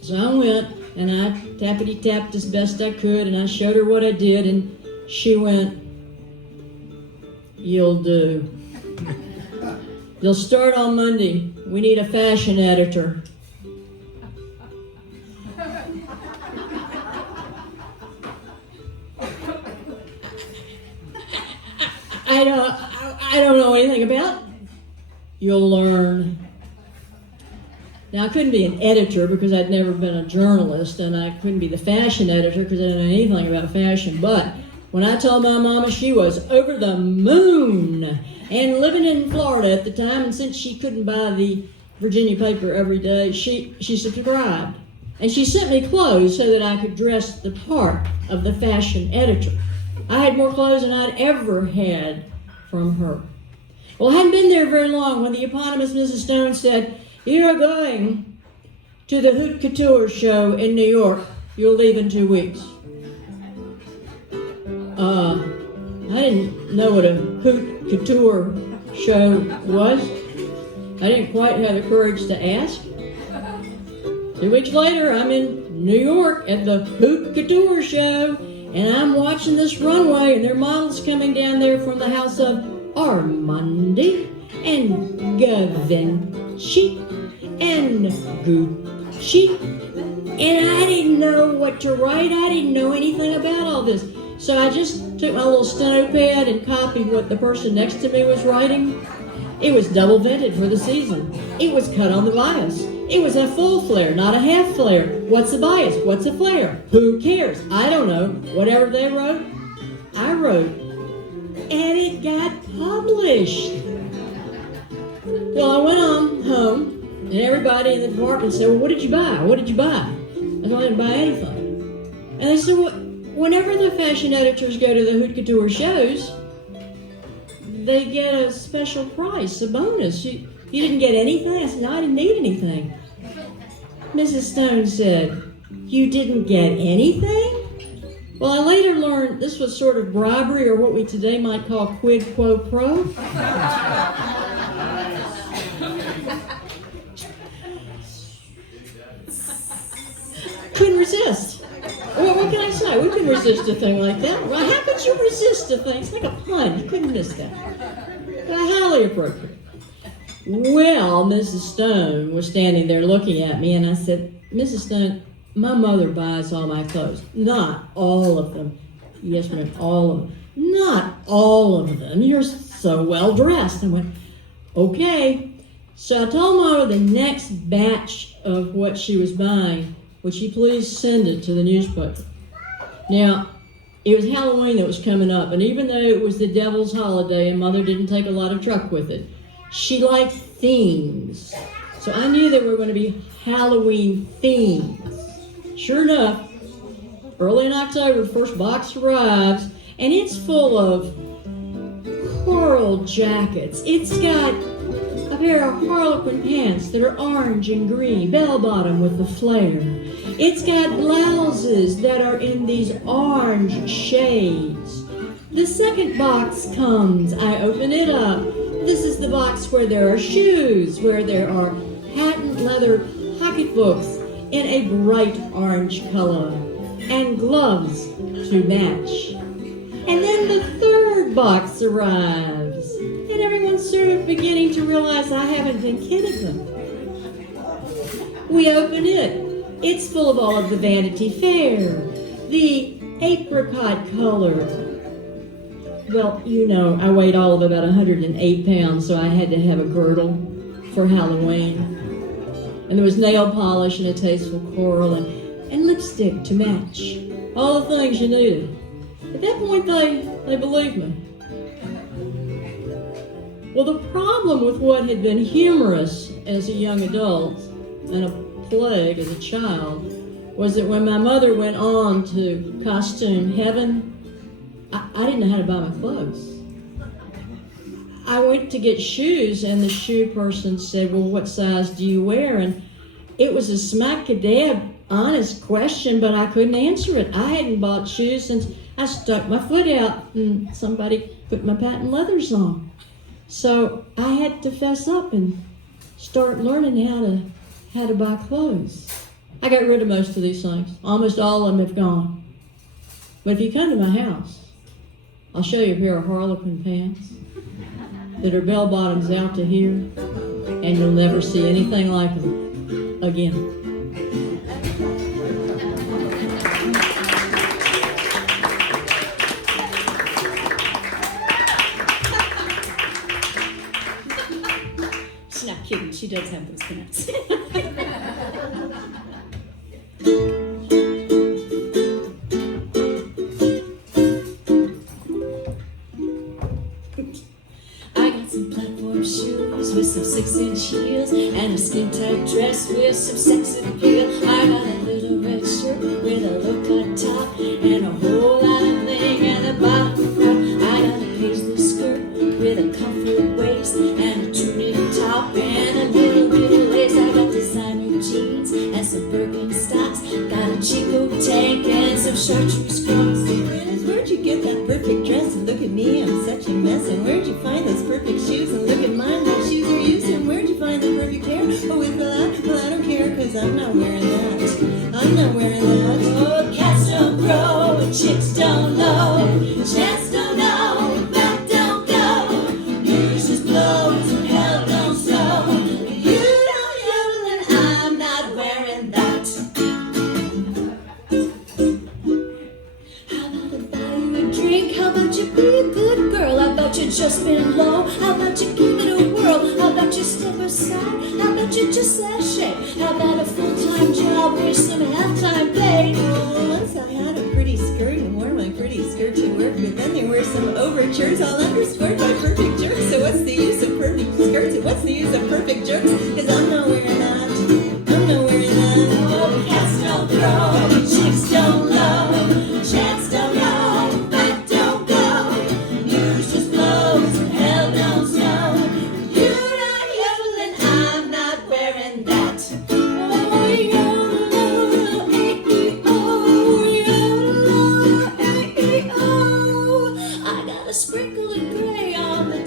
So I went and I tappity-tapped as best I could, and I showed her what I did, and she went, "You'll do. You'll start on Monday. We need a fashion editor." I don't know anything about it. You'll learn. Now, I couldn't be an editor because I'd never been a journalist, and I couldn't be the fashion editor because I didn't know anything about fashion. But when I told my mama, she was over the moon. And living in Florida at the time, and since she couldn't buy the Virginia paper every day, she subscribed. And she sent me clothes so that I could dress the part of the fashion editor. I had more clothes than I'd ever had from her. Well, I hadn't been there very long when the eponymous Mrs. Stone said, "You're going to the Haute Couture show in New York. You'll leave in 2 weeks." I didn't know what a Haute Couture show was. I didn't quite have the courage to ask. 2 weeks later, I'm in New York at the Haute Couture show, and I'm watching this runway, and there are models coming down there from the house of Armani and Givenchy and Gucci, and I didn't know what to write. I didn't know anything about all this. So I just took my little steno pad and copied what the person next to me was writing. It was double vented for the season. It was cut on the bias. It was a full flare, not a half flare. What's a bias? What's a flare? Who cares? I don't know. Whatever they wrote, I wrote. And it got published. Well, I went on home, and everybody in the department said, "Well, what did you buy? What did you buy?" I said, "I didn't buy anything." And they said, "Well, whenever the fashion editors go to the Haute Couture shows, they get a special price, a bonus. You didn't get anything?" I said, "No, I didn't need anything." Mrs. Stone said, "You didn't get anything?" Well, I later learned this was sort of bribery, or what we today might call quid pro quo. Couldn't resist. Well, what can I say? We couldn't resist a thing like that. Well, how could you resist a thing? It's like a pun. You couldn't miss that. But highly appropriate. Well, Mrs. Stone was standing there looking at me, and I said, "Mrs. Stone, my mother buys all my clothes." "Not all of them." "Yes, ma'am, all of them." "Not all of them. You're so well dressed." I went, "Okay." So I told Mama the next batch of what she was buying, would she please send it to the newspaper? Now, it was Halloween that was coming up, and even though it was the devil's holiday and Mother didn't take a lot of truck with it, she liked themes. So I knew there were going to be Halloween themes. Sure enough, early in October, the first box arrives, and it's full of coral jackets. It's got a pair of harlequin pants that are orange and green, bell-bottom with the flare. It's got blouses that are in these orange shades. The second box comes. I open it up. This is the box where there are shoes, where there are patent leather pocketbooks in a bright orange color, and gloves to match. And then the third box arrives, and everyone's sort of beginning to realize I haven't been kidding them. We open it. It's full of all of the Vanity Fair, the apricot color. Well, you know, I weighed all of about 108 pounds, so I had to have a girdle for Halloween. And there was nail polish and a tasteful coral and lipstick to match. All the things you needed. At that point, they believed me. Well, the problem with what had been humorous as a young adult and a plague as a child was that when my mother went on to costume heaven, I didn't know how to buy my clothes. I went to get shoes, and the shoe person said, well, what size do you wear? And it was a smack-a-dab honest question, but I couldn't answer it. I hadn't bought shoes since I stuck my foot out and somebody put my patent leathers on. So I had to fess up and start learning how to buy clothes. I got rid of most of these things. Almost all of them have gone. But if you come to my house, I'll show you a pair of harlequin pants that are bell bottoms out to here, and you'll never see anything like them again. She's not kidding. She does have those pants. I got some platform shoes with some 6-inch heels and a skin-tight dress with some sex appeal. I got a little red shirt with a low-cut top and a whole lot of bling at the bottom front. I got a paisley skirt with a comfort waist and a tunic top and a little bit of lace. I got designer jeans and some Birkenstocks. Got a Chico tank and some chartreuse crocs. Where'd you get that perfect dress? And look at me, I'm such a mess. And where'd you find those perfect shoes? And look at mine, what shoes are using? Where'd you find the perfect hair? Oh, well, I don't care, cause I'm not wearing that. I'm not wearing that. Oh, cats don't grow, and chicks don't know. Chance don't know, back don't go. News just blows, and hell don't snow. You don't yodel, and I'm not wearing that. How about I buy you a drink? How about you be a good girl? How about you just been low? How about you give it a whirl? How about you step aside? How about you just sashay? How about a full-time job with some half-time pay? Oh, once I had a pretty skirt and wore my pretty skirt to work, but then there were some overtures all underscored by perfect jerks. So what's the use of perfect skirts? And what's the use of perfect jerks? Cause I'm not wearing that. I'm not wearing that. Oh, cats don't throw, chicks don't know, chance don't know, back don't go. News just blows, hell don't snow. You don't yodel and I'm not wearing that. Oh, yodel, hey-ee-oh, yodel, hey-ee-oh. I got a sprinkle of gray on the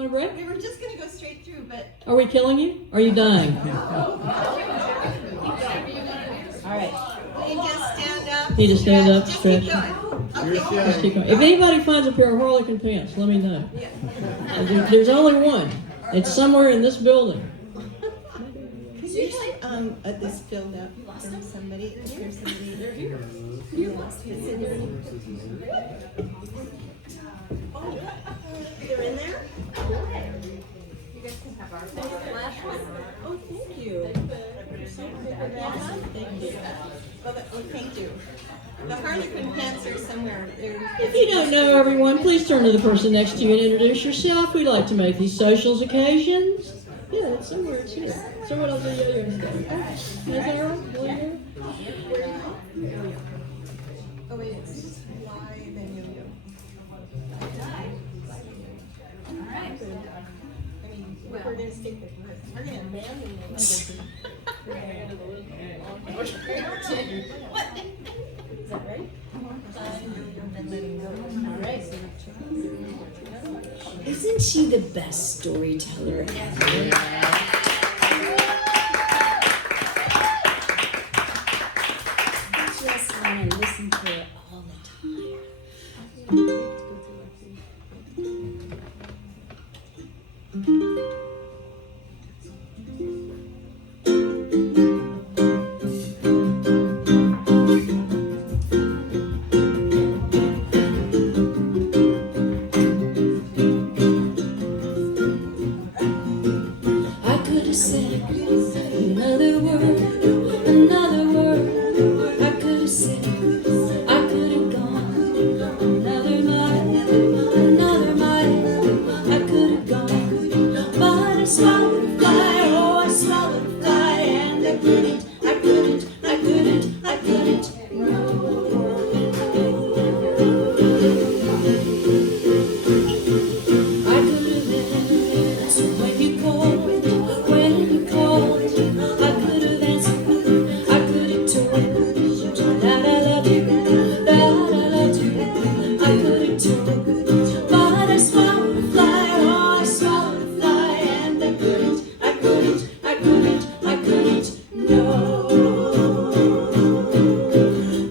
Want a break? We were just going to go straight through, but... Are we killing you? Are you dying? All right. You just stand up. Need to stand up, Just stretch. keep going. Okay. Just keep going. If anybody finds a pair of Harlequin pants, let me know. There's only one. It's somewhere in this building. Could you have this filled up from somebody? Is there somebody? They're here. You lost his in there. Oh, they're in there? You guys can have our flash one. Oh, thank you. Thank you. Oh, thank you. The Harlequin pants are somewhere. If you don't know everyone, please turn to the person next to you and introduce yourself. We like to make these socials occasions. Yeah, it's somewhere. It's here. Someone else will yo-yo instead. Is that right? Oh, wait, it's live and yo-yo. Alright. I mean, we're going to stick with this. We're going to abandon the legacy. Is that right? And letting go. Alright. Isn't she the best storyteller ever? I just want to listen to her all the time. I could have said another word, another word. I could have said, I could have gone another mile. I could have gone, but I swallowed a fly. Oh, I swallowed a fly, and I couldn't. I could have answered when you called. I could have answered. I could have told you that I love you, I could have told, but I swallowed a fly. Oh, I swallowed a fly, and I couldn't. No.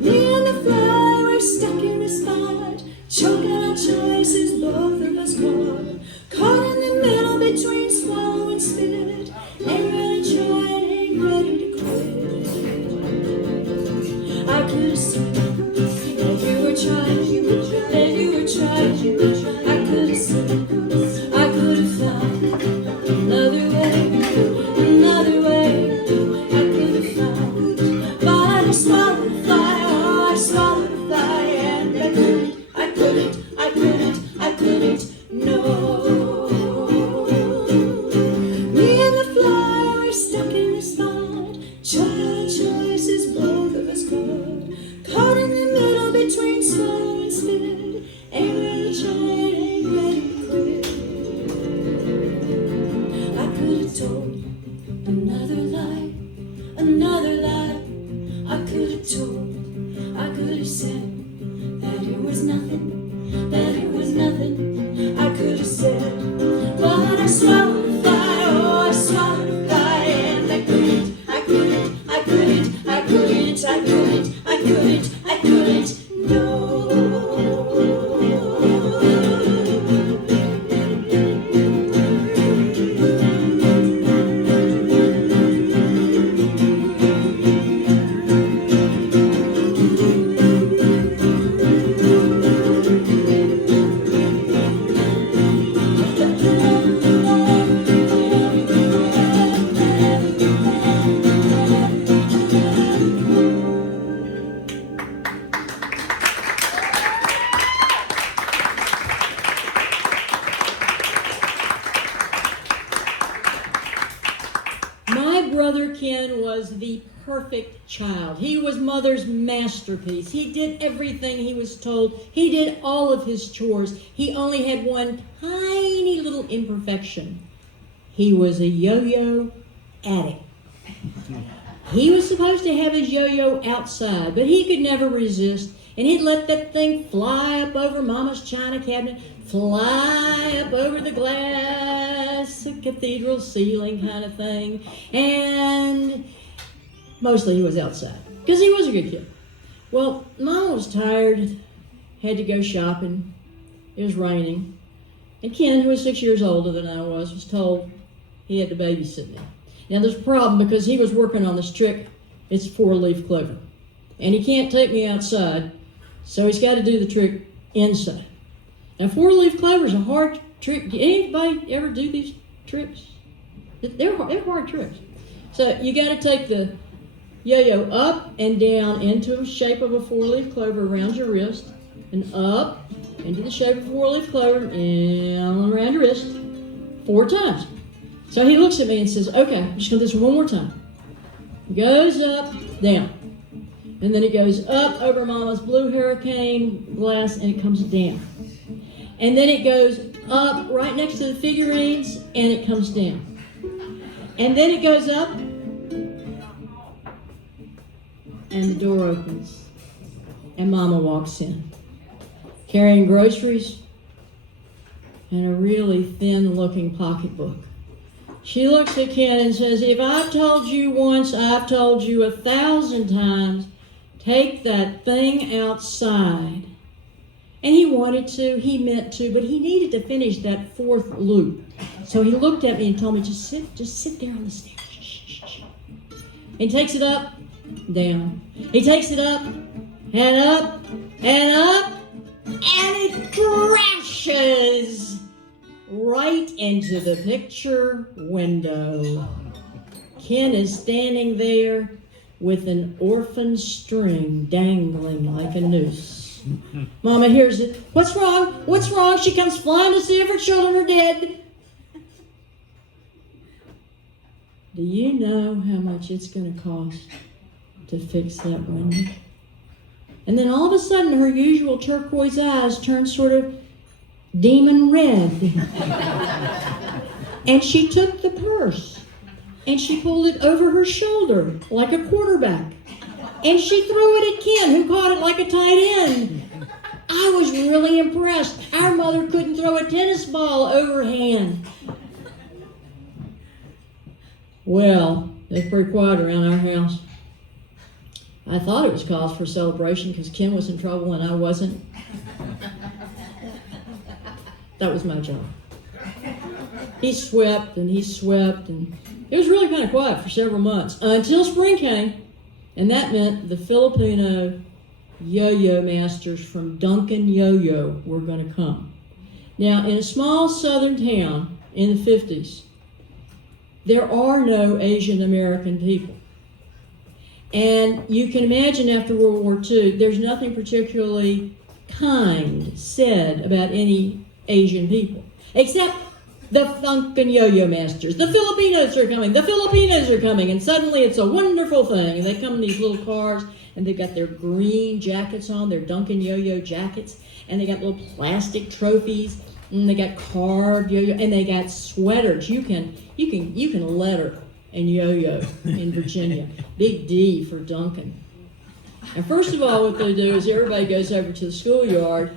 Me and the fly were stuck in a spot, choking our choices, both of us caught in the middle between swallow and spit. Ain't really trying, ain't ready to quit. I could have seen that you were trying. I could have seen, I could have found another way. I could have found, but I swallowed a fly. Oh, I swallowed a fly, and I couldn't. No. Me and the fly were stuck in the spot, choking choices, both of us caught in the middle between swallow and spit. Ain't really trying, ain't ready to quit. I could have told another lie. I could have told, I could have said that it was nothing. I could have said, but I swallowed a fly. Oh, I swallowed a fly, and I couldn't. No. My brother Ken was the perfect child. He was Mother's masterpiece. He did everything he was told. He did all of his chores. He only had one tiny little imperfection. He was a yo-yo addict. He was supposed to have his yo-yo outside, but he could never resist, And he'd let that thing fly up over Mama's china cabinet, fly up over the glass cathedral ceiling kind of thing. And mostly he was outside, because he was a good kid. Well, Mama was tired, had to go shopping. It was raining. And Ken, who was 6 years older than I was told he had to babysit me. Now there's a problem because he was working on this trick. It's 4-leaf clover. And he can't take me outside, so he's got to do the trick inside. Now 4-leaf clover is a hard trick. Did anybody ever do these tricks? They're hard tricks. So you got to take the yo-yo up and down into the shape of a 4-leaf clover around your wrist, and up into the shape of a 4-leaf clover, and around your wrist 4 times. So he looks at me and says, okay, I'm just going to do this one more time. Goes up, down. And then it goes up over Mama's blue hurricane glass, and it comes down. And then it goes up right next to the figurines, and it comes down. And then it goes up, and the door opens, and Mama walks in, carrying groceries and a really thin-looking pocketbook. She looks at Ken and says, if I've told you once, I've told you 1,000 times, take that thing outside. And he wanted to, he meant to, but he needed to finish that 4th loop. So he looked at me and told me, just sit there on the stairs. Shh, shh, shh. And he takes it up, down. He takes it up, and up, and up, and it crashes right into the picture window. Ken is standing there with an orphan string dangling like a noose. Mama hears it. What's wrong? What's wrong? She comes flying to see if her children are dead. Do you know how much it's going to cost to fix that window? And then all of a sudden her usual turquoise eyes turn sort of demon red. And she took the purse and she pulled it over her shoulder like a quarterback. And she threw it at Ken, who caught it like a tight end. I was really impressed. Our mother couldn't throw a tennis ball overhand. Well, it's pretty quiet around our house. I thought it was cause for celebration because Ken was in trouble and I wasn't. That was my job. He swept and he swept, and it was really kind of quiet for several months until spring came, and that meant the Filipino yo-yo masters from Duncan Yo-Yo were going to come. Now, in a small southern town in the 50s, there are no Asian American people. And you can imagine after World War II, there's nothing particularly kind said about any Asian people, except the Duncan Yo-Yo masters. The Filipinos are coming. The Filipinos are coming. And suddenly it's a wonderful thing. And they come in these little cars, and they've got their green jackets on, their Duncan Yo-Yo jackets, and they got little plastic trophies, and they got carved yo-yo, and they got sweaters. You can letter and yo-yo in Virginia. Big D for Duncan. And first of all, what they do is everybody goes over to the schoolyard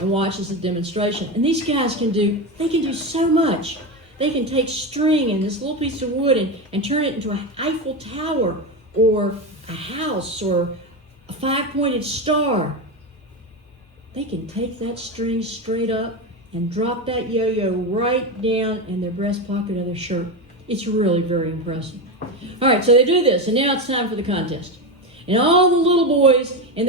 and watches the demonstration. And these guys can do so much. They can take string and this little piece of wood and turn it into an Eiffel Tower or a house or a 5-pointed star. They can take that string straight up and drop that yo-yo right down in their breast pocket of their shirt. It's really very impressive. All right, so they do this, and now it's time for the contest. And all the little boys, and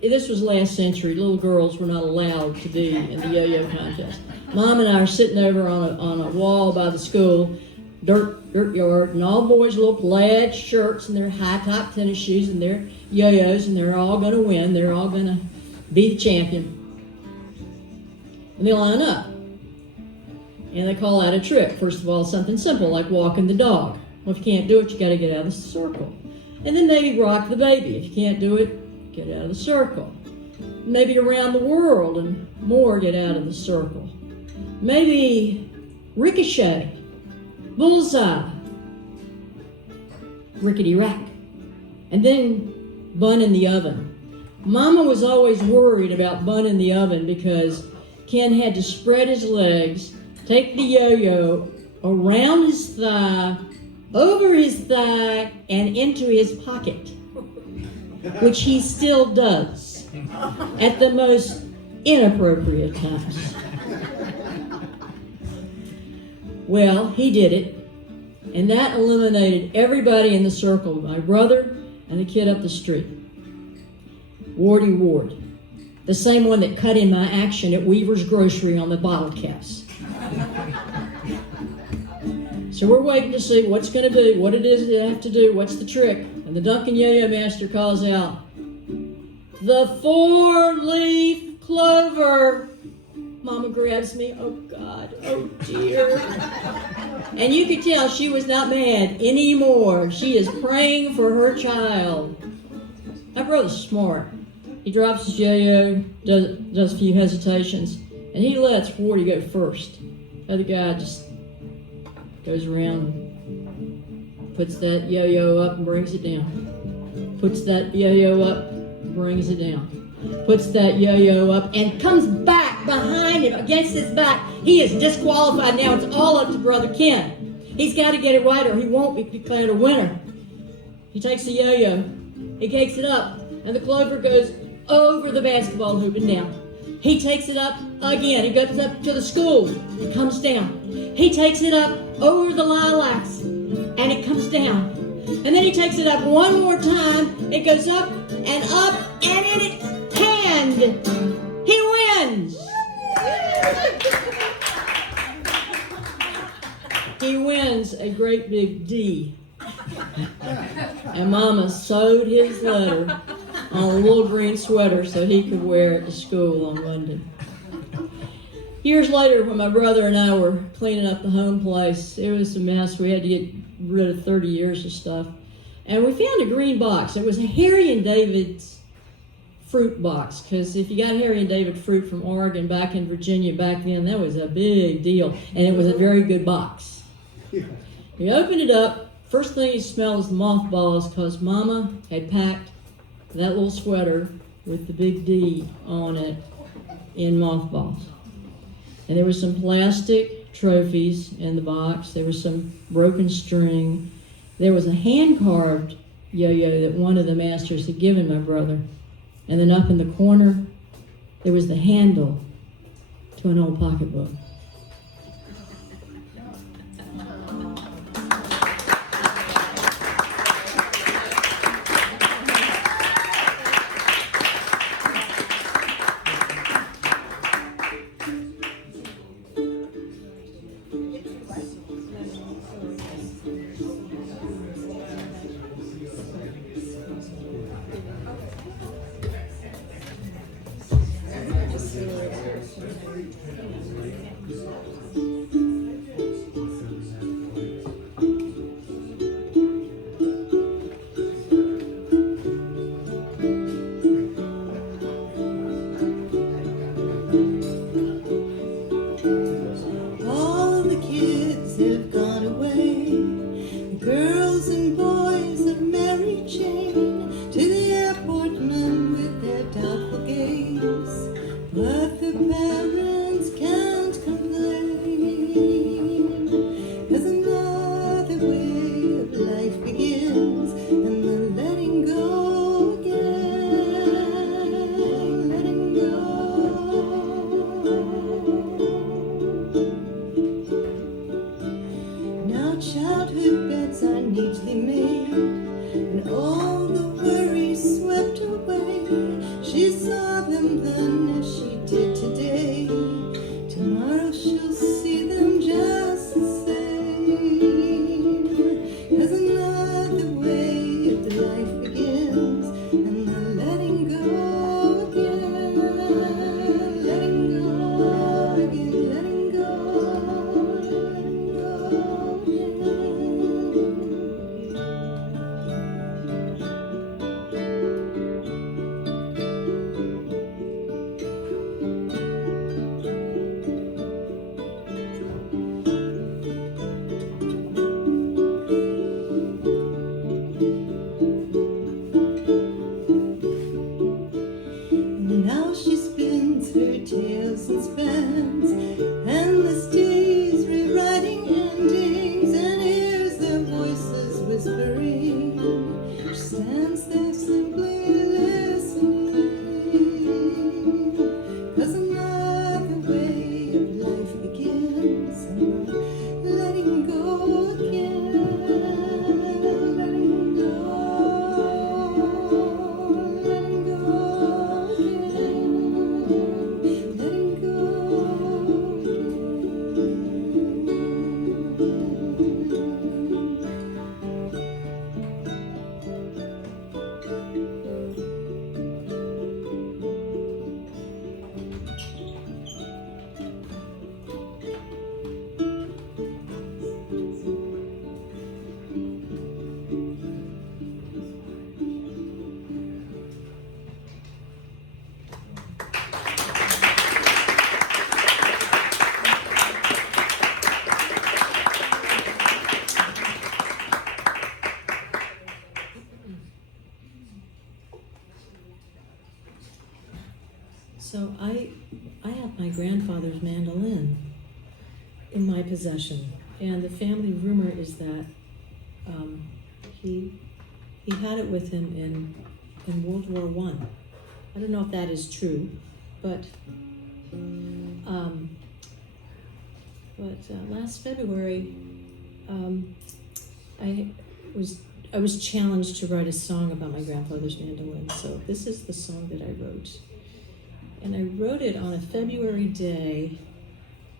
this was last century, little girls were not allowed to be in the yo-yo contest. Mom and I are sitting over on a wall by the school, dirt yard, and all the boys with little plaid shirts and their high-top tennis shoes and their yo-yos, and they're all going to win. They're all going to be the champion. And they line up. And they call out a trick. First of all, something simple like walking the dog. Well, if you can't do it, you got to get out of the circle. And then maybe rock the baby. If you can't do it, get out of the circle. Maybe around the world and more, get out of the circle. Maybe ricochet, bullseye, rickety rack. And then bun in the oven. Mama was always worried about Bun in the oven because Ken had to spread his legs, take the yo-yo around his thigh, over his thigh, and into his pocket, which he still does at the most inappropriate times. Well, he did it, and that eliminated everybody in the circle, my brother and the kid up the street. Wardy Ward, the same one that cut in my action at Weaver's Grocery on the bottle caps. So we're waiting to see what's going to do, what it is they have to do, what's the trick. And the Duncan Yo-Yo Master calls out, "The 4-leaf clover." Mama grabs me, oh God, oh dear. And you could tell she was not mad anymore. She is praying for her child. My brother's smart. He drops his yo-yo, does a few hesitations, and he lets Wardy go first. The other guy just goes around, puts that yo-yo up and brings it down. Puts that yo-yo up, brings it down. Puts that yo-yo up and comes back behind him against his back. He is disqualified now. It's all up to Brother Ken. He's got to get it right or he won't be declared a winner. He takes the yo-yo, he takes it up, and the clover goes over the basketball hoop and down. He takes it up again. He goes up to the school. It comes down. He takes it up over the lilacs and it comes down. And then he takes it up one more time. It goes up and in its hand. He wins. He wins a great big D. And Mama sewed his letter on a little green sweater so he could wear it to school on Monday. Years later, when my brother and I were cleaning up the home place, it was a mess. We had to get rid of 30 years of stuff. And we found a green box. It was a Harry and David's fruit box, because if you got Harry and David fruit from Oregon back in Virginia back then, that was a big deal. And it was a very good box. We opened it up. First thing you smell is the mothballs, because Mama had packed that little sweater with the big D on it in mothballs. And there were some plastic trophies in the box. There was some broken string. There was a hand-carved yo-yo that one of the masters had given my brother. And then up in the corner, there was the handle to an old pocketbook. All the kids have gone away. The girls and boys of Mary Jane to the airport men with their doubtful gaze. But the parents can't complain, 'cause another way of life begins, and the letting go again, letting go. Now childhood beds are neatly made, and all the worries swept away. She saw them then as she did today. Tomorrow she'll see them just the same. 'Cause another way of life begins, and the letting go again, letting go again, letting go again. her tales and spans endless days rewriting endings, and hears their voices whispering. She stands there simply listening, 'cause another way of life begins, and not letting go again, letting go again, letting go So I have my grandfather's mandolin in my possession, and the family rumor is that he had it with him in World War I. I don't know if that is true, but last February I was challenged to write a song about my grandfather's mandolin. So this is the song that I wrote. And I wrote it on a February day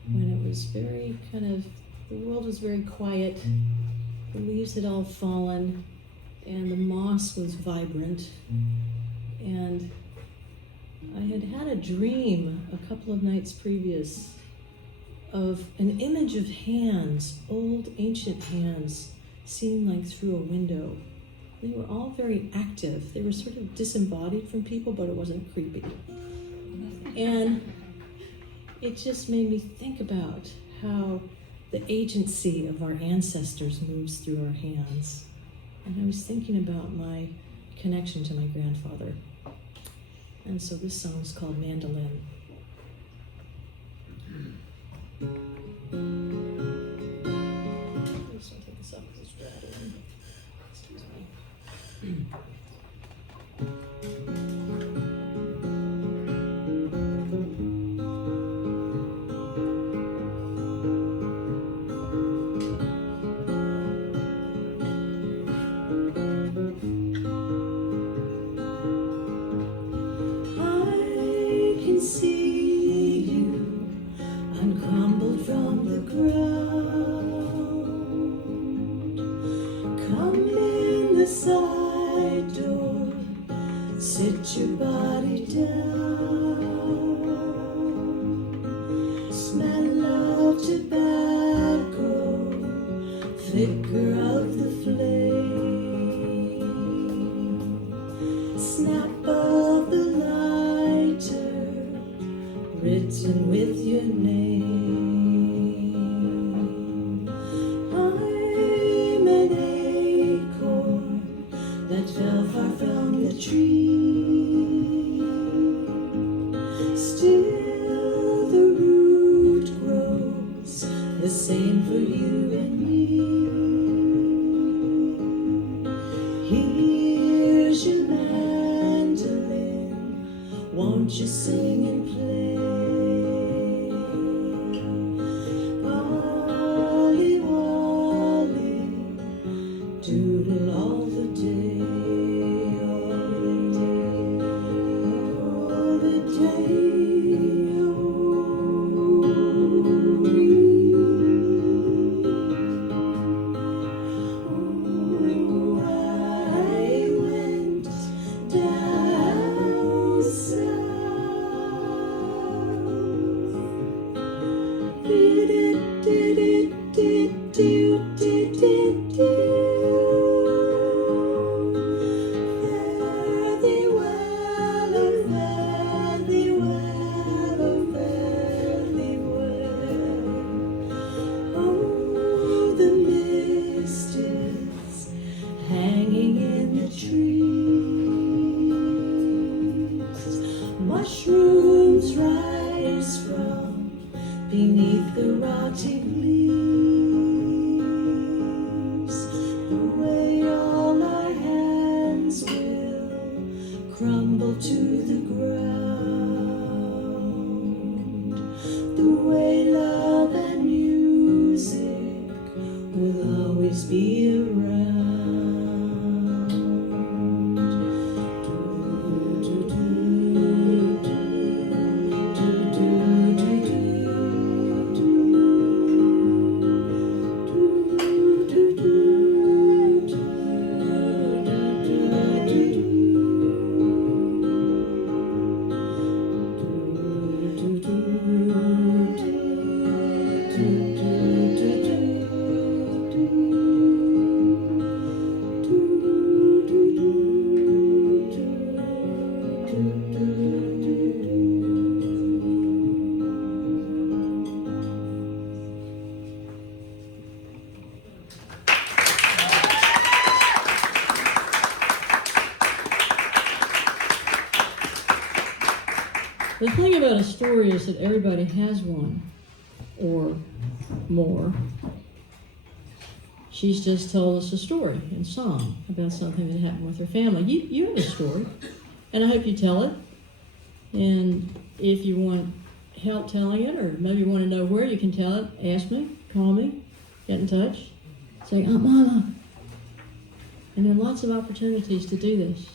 when it was very the world was very quiet, the leaves had all fallen, and the moss was vibrant. And I had had a dream a couple of nights previous of an image of hands, old ancient hands, seen like through a window. They were all very active. They were sort of disembodied from people, but it wasn't creepy. And it just made me think about how the agency of our ancestors moves through our hands. And I was thinking about my connection to my grandfather. And so this song is called Mandolin. Please don't take this off because it's rattling. Excuse me. See you uncrumbled from the ground. Come in the side door, sit your body down. Smell of tobacco, flicker of the flame, snap of the lighter written with your name. I'm an acorn that fell far from the tree. Still the root grows the same for you and me. Here's your mandolin, won't you sing and play? Doodle all the day, all the day, oh, I went down south. Did it, do. Hanging in the trees, mushroom leaves rise from beneath the rotting leaves, the way all our hands will crumble to the ground, the way love and music will always be around. The thing about a story is that everybody has one, or more. She's just told us a story in song about something that happened with her family. You have a story, and I hope you tell it. And if you want help telling it, or maybe you want to know where you can tell it, ask me, call me, get in touch, say, Auntmama. And there are lots of opportunities to do this.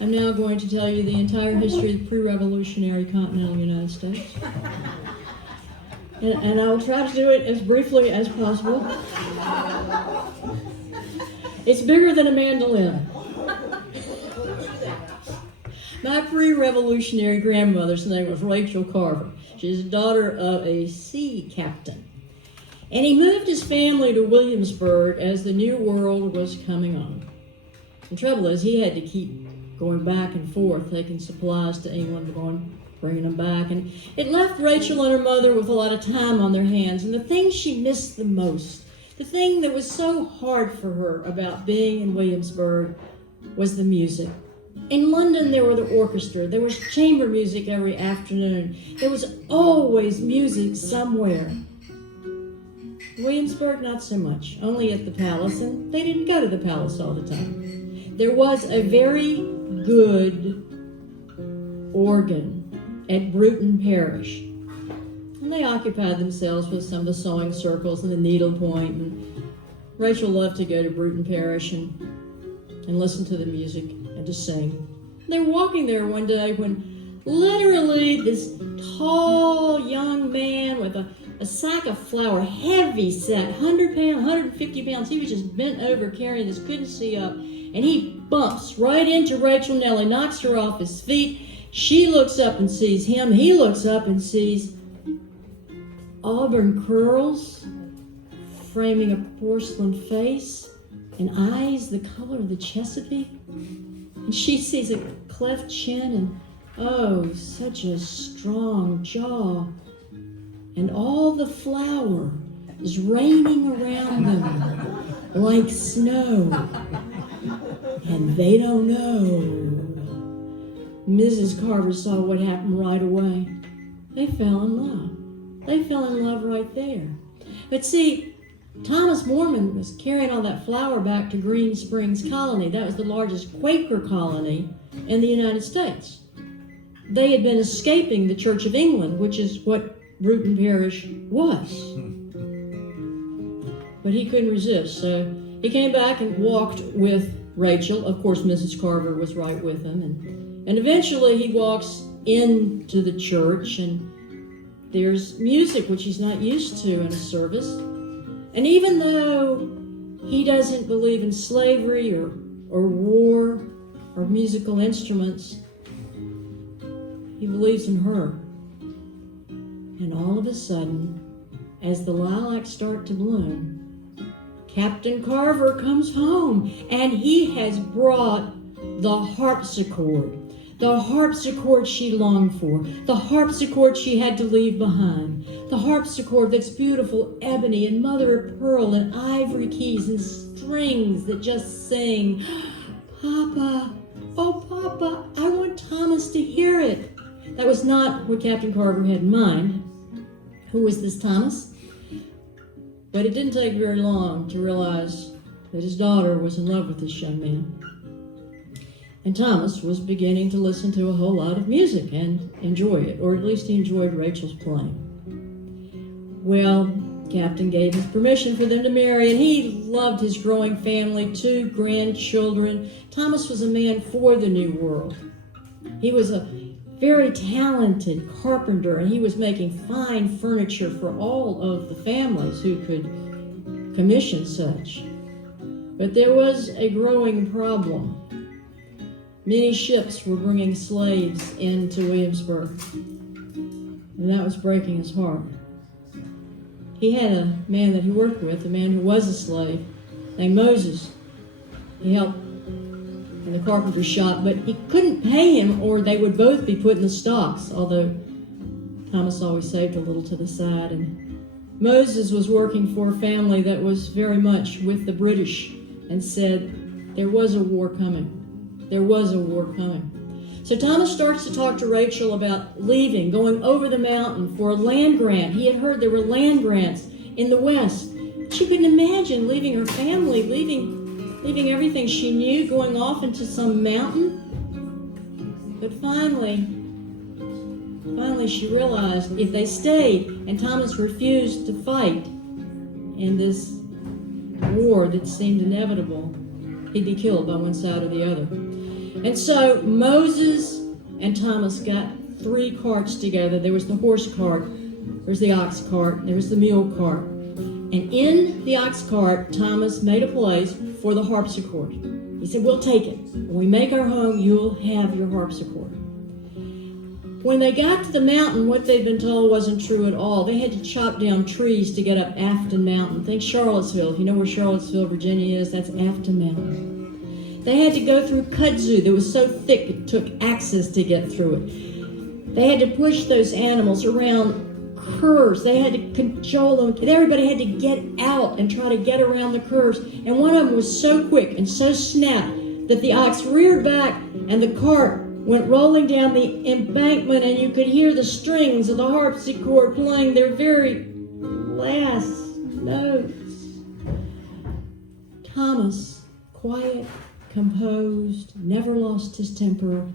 I'm now going to tell you the entire history of the pre-revolutionary continental United States. And I will try to do it as briefly as possible. It's bigger than a mandolin. My pre-revolutionary grandmother's name was Rachel Carver. She's the daughter of a sea captain. And he moved his family to Williamsburg as the New World was coming on. The trouble is, he had to keep going back and forth, taking supplies to England, bringing them back. And it left Rachel and her mother with a lot of time on their hands. And the thing she missed the most, the thing that was so hard for her about being in Williamsburg, was the music. In London, there were the orchestra. There was chamber music every afternoon. There was always music somewhere. Williamsburg, not so much, only at the palace, and they didn't go to the palace all the time. There was a very good organ at Bruton Parish, and they occupied themselves with some of the sewing circles and the needlepoint, and Rachel loved to go to Bruton Parish and listen to the music and to sing. They were walking there one day when literally this tall young man with a sack of flour, heavy set, 100 pounds, 150 pounds, he was just bent over carrying this, couldn't see up, and he bumps right into Rachel Nellie, knocks her off his feet. She looks up and sees him. He looks up and sees auburn curls framing a porcelain face and eyes the color of the Chesapeake. And she sees a cleft chin and, oh, such a strong jaw. And all the flour is raining around them like snow. And they don't know. Mrs. Carver saw what happened right away. They fell in love. They fell in love right there. But see, Thomas Mormon was carrying all that flour back to Green Springs Colony. That was the largest Quaker colony in the United States. They had been escaping the Church of England, which is what Bruton Parish was. But he couldn't resist, so he came back and walked with Rachel. Of course, Mrs. Carver was right with him. And eventually he walks into the church, and there's music, which he's not used to in a service. And even though he doesn't believe in slavery or war or musical instruments, he believes in her. And all of a sudden, as the lilacs start to bloom, Captain Carver comes home, and he has brought the harpsichord she longed for, the harpsichord she had to leave behind, the harpsichord that's beautiful ebony and mother of pearl and ivory keys and strings that just sing, Papa, oh Papa, I want Thomas to hear it. That was not what Captain Carter had in mind. Who was this Thomas? But it didn't take very long to realize that his daughter was in love with this young man. And Thomas was beginning to listen to a whole lot of music and enjoy it, or at least he enjoyed Rachel's playing. Well, Captain gave his permission for them to marry, and he loved his growing family, 2 grandchildren. Thomas was a man for the new world. He was a very talented carpenter, and he was making fine furniture for all of the families who could commission such. But there was a growing problem. Many ships were bringing slaves into Williamsburg, and that was breaking his heart. He had a man that he worked with, a man who was a slave, named Moses. He helped in the carpenter's shop, but he couldn't pay him or they would both be put in the stocks, although Thomas always saved a little to the side. And Moses was working for a family that was very much with the British and said there was a war coming. There was a war coming. So Thomas starts to talk to Rachel about leaving, going over the mountain for a land grant. He had heard there were land grants in the West. She couldn't imagine leaving her family, leaving everything she knew, going off into some mountain. But finally she realized if they stayed and Thomas refused to fight in this war that seemed inevitable, he'd be killed by one side or the other. And so Moses and Thomas got 3 carts together. There was the horse cart, there was the ox cart, there was the mule cart. And in the ox cart, Thomas made a place for the harpsichord. He said, we'll take it. When we make our home, you'll have your harpsichord. When they got to the mountain, what they'd been told wasn't true at all. They had to chop down trees to get up Afton Mountain. Think Charlottesville. If you know where Charlottesville, Virginia is, that's Afton Mountain. They had to go through kudzu that was so thick it took axes to get through it. They had to push those animals around curves. They had to cajole them. And everybody had to get out and try to get around the curves. And one of them was so quick and so snap that the ox reared back and the cart went rolling down the embankment, and you could hear the strings of the harpsichord playing their very last notes. Thomas, quiet, composed, never lost his temper,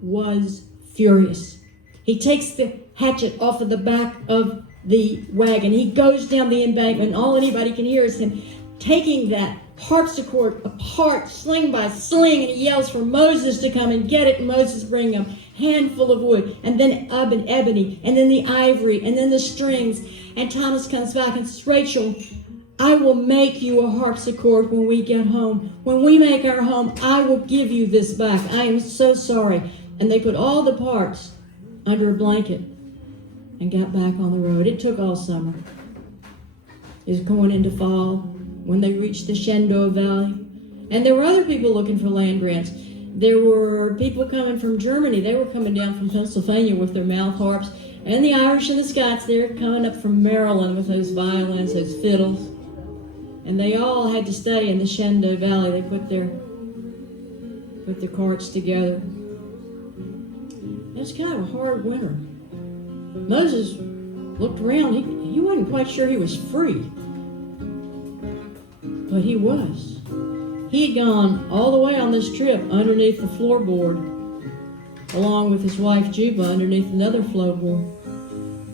was furious. He takes the hatchet off of the back of the wagon. He goes down the embankment, and all anybody can hear is him taking that harpsichord apart, sling by sling, and he yells for Moses to come and get it, and Moses brings him a handful of wood, and then ebony, and then the ivory, and then the strings, and Thomas comes back and says, Rachel, I will make you a harpsichord when we get home. When we make our home, I will give you this back. I am so sorry. And they put all the parts under a blanket and got back on the road. It took all summer. It was going into fall when they reached the Shenandoah Valley. And there were other people looking for land grants. There were people coming from Germany. They were coming down from Pennsylvania with their mouth harps. And the Irish and the Scots, they were coming up from Maryland with those violins, those fiddles. And they all had to stay in the Shenandoah Valley. They put their carts together. It was kind of a hard winter. Moses looked around. He wasn't quite sure he was free. But he was. He had gone all the way on this trip underneath the floorboard, along with his wife Juba underneath another floorboard.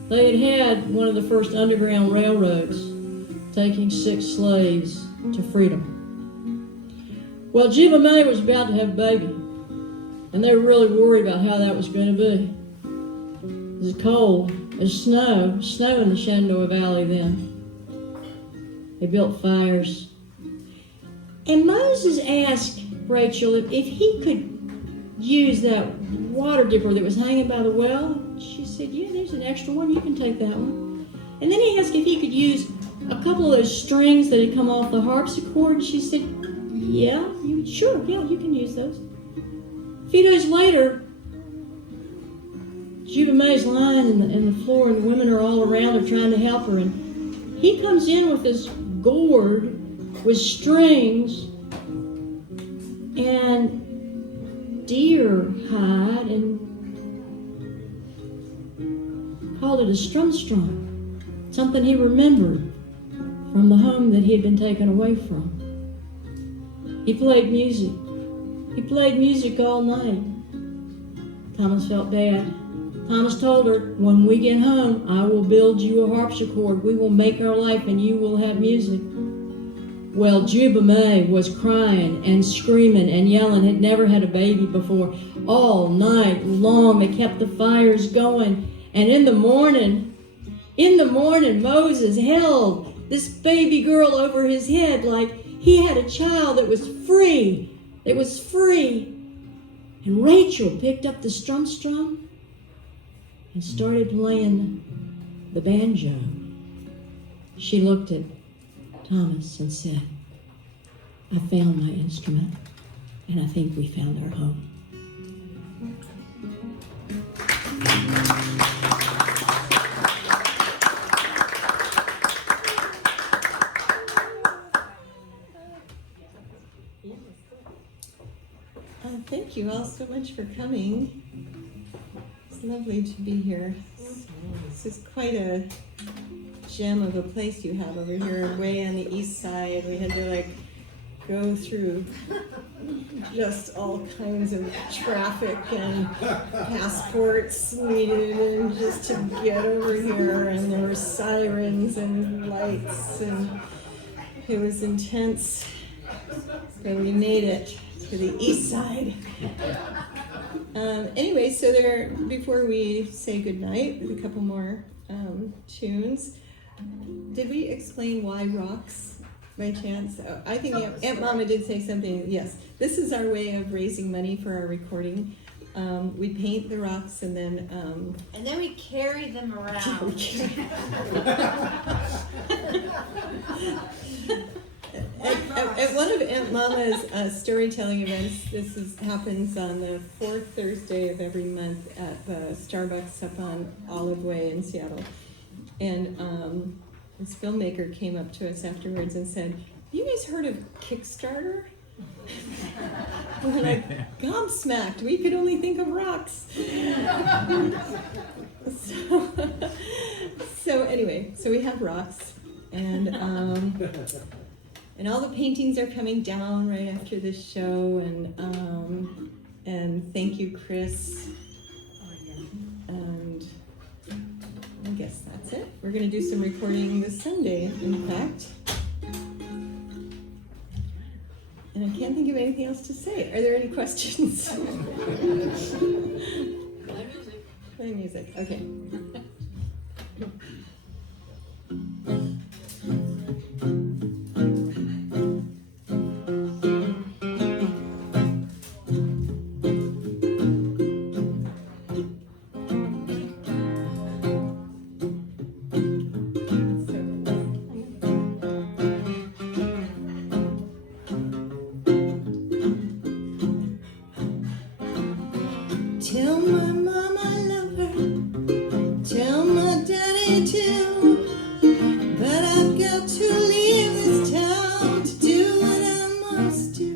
They had one of the first underground railroads, taking 6 slaves to freedom. Well, Juba May was about to have a baby, and they were really worried about how that was going to be. It was cold. There's snow in the Shenandoah Valley then. They built fires. And Moses asked Rachel if he could use that water dipper that was hanging by the well. She said, yeah, there's an extra one. You can take that one. And then he asked if he could use a couple of those strings that had come off the harpsichord. And she said, yeah, sure, you can use those. A few days later, Juba May's lying in the floor, and the women are all around her trying to help her. And he comes in with this gourd with strings and deer hide and called it a strum, something he remembered from the home that he had been taken away from. He played music. He played music all night. Thomas felt bad. Thomas told her, when we get home, I will build you a harpsichord. We will make our life and you will have music. Well, Juba May was crying and screaming and yelling, had never had a baby before. All night long, they kept the fires going. And in the morning, Moses held this baby girl over his head like he had a child that was free. It was free. And Rachel picked up the strum and started playing the banjo. She looked at Thomas and said, I found my instrument, and I think we found our home. Thank you all so much for coming. It's lovely to be here. This is quite a gem of a place you have over here, way on the east side. We had to go through just all kinds of traffic and passports needed and just to get over here, and there were sirens and lights, and it was intense, but we made it to the east side. Anyway, so before we say goodnight, a couple more tunes. Did we explain why rocks by chance? I think Auntmama did say something. Yes, this is our way of raising money for our recording. We paint the rocks and then we carry them around. At one of Auntmama's storytelling events, happens on the fourth Thursday of every month at the Starbucks up on Olive Way in Seattle. And this filmmaker came up to us afterwards and said, "Have you guys heard of Kickstarter?" We're like, gobsmacked. We could only think of rocks. So anyway, so we have rocks, and all the paintings are coming down right after this show, and thank you, Chris. And I guess that's it. We're going to do some recording this Sunday, in fact. And I can't think of anything else to say. Are there any questions? Play music. Okay. Tell my mom I love her, tell my daddy too, but I've got to leave this town to do what I must do.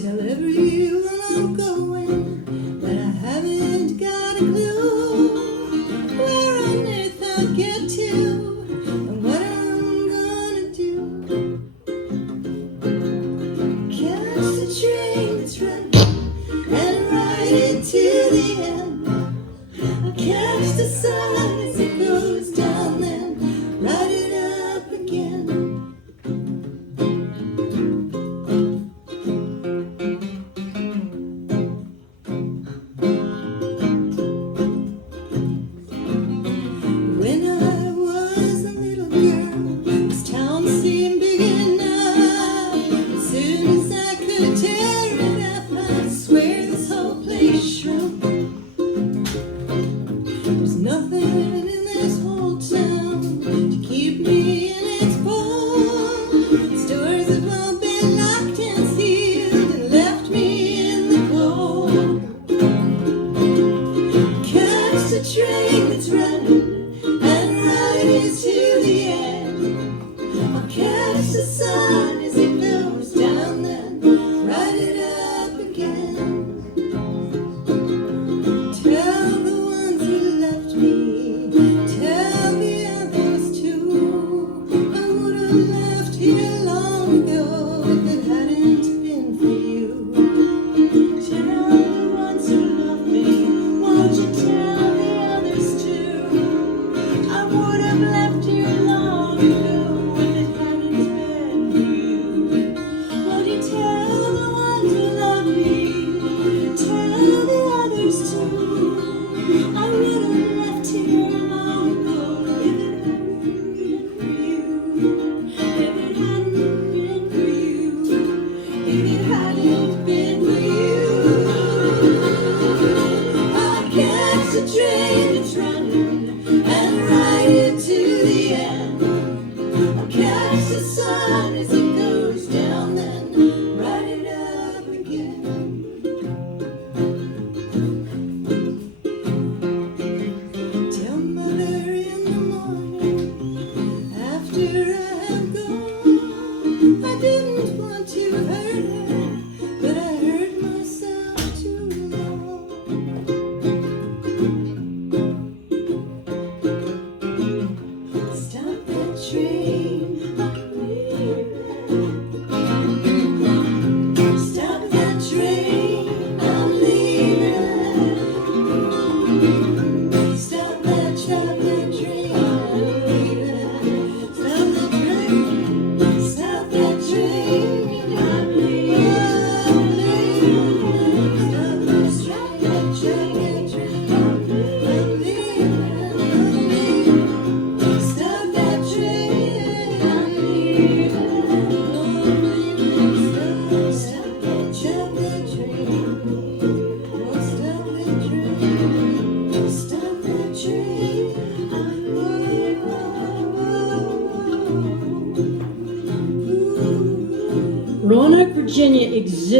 Tell everyone I'm going, but I haven't got a clue where on earth I'll get to and what I'm gonna do. Catch the train that's running and ride it to the end. I'll catch the sun as it goes down, then ride it up again. When I was a little girl, this town seemed big enough. As soon as I could tear it up,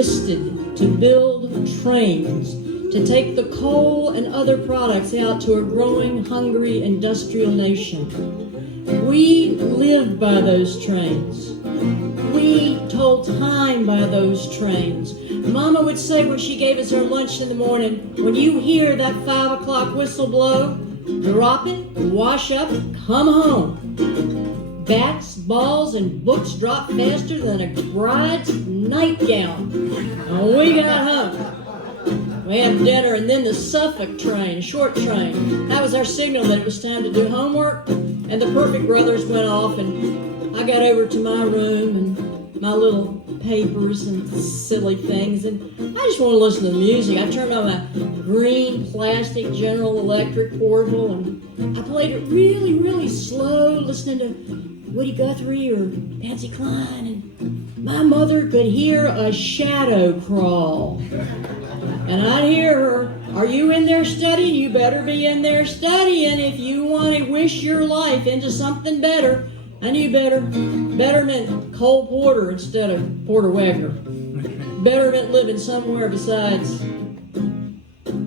existed to build trains to take the coal and other products out to a growing, hungry, industrial nation. We lived by those trains. We told time by those trains. Mama would say when she gave us our lunch in the morning, when you hear that 5 o'clock whistle blow, drop it, wash up, come home. Bats, balls, and books drop faster than a bride's nightgown. And we got home. We had dinner, and then the Suffolk train, short train. That was our signal that it was time to do homework. And the Perfect Brothers went off, and I got over to my room and my little papers and silly things, and I just want to listen to the music. I turned on my green plastic General Electric portable, and I played it really, really slow, listening to Woody Guthrie or Patsy Cline, and my mother could hear a shadow crawl. And I'd hear her, "Are you in there studying? You better be in there studying if you want to wish your life into something better." I knew better. Better meant Cole Porter instead of Porter Wagner. Better meant living somewhere besides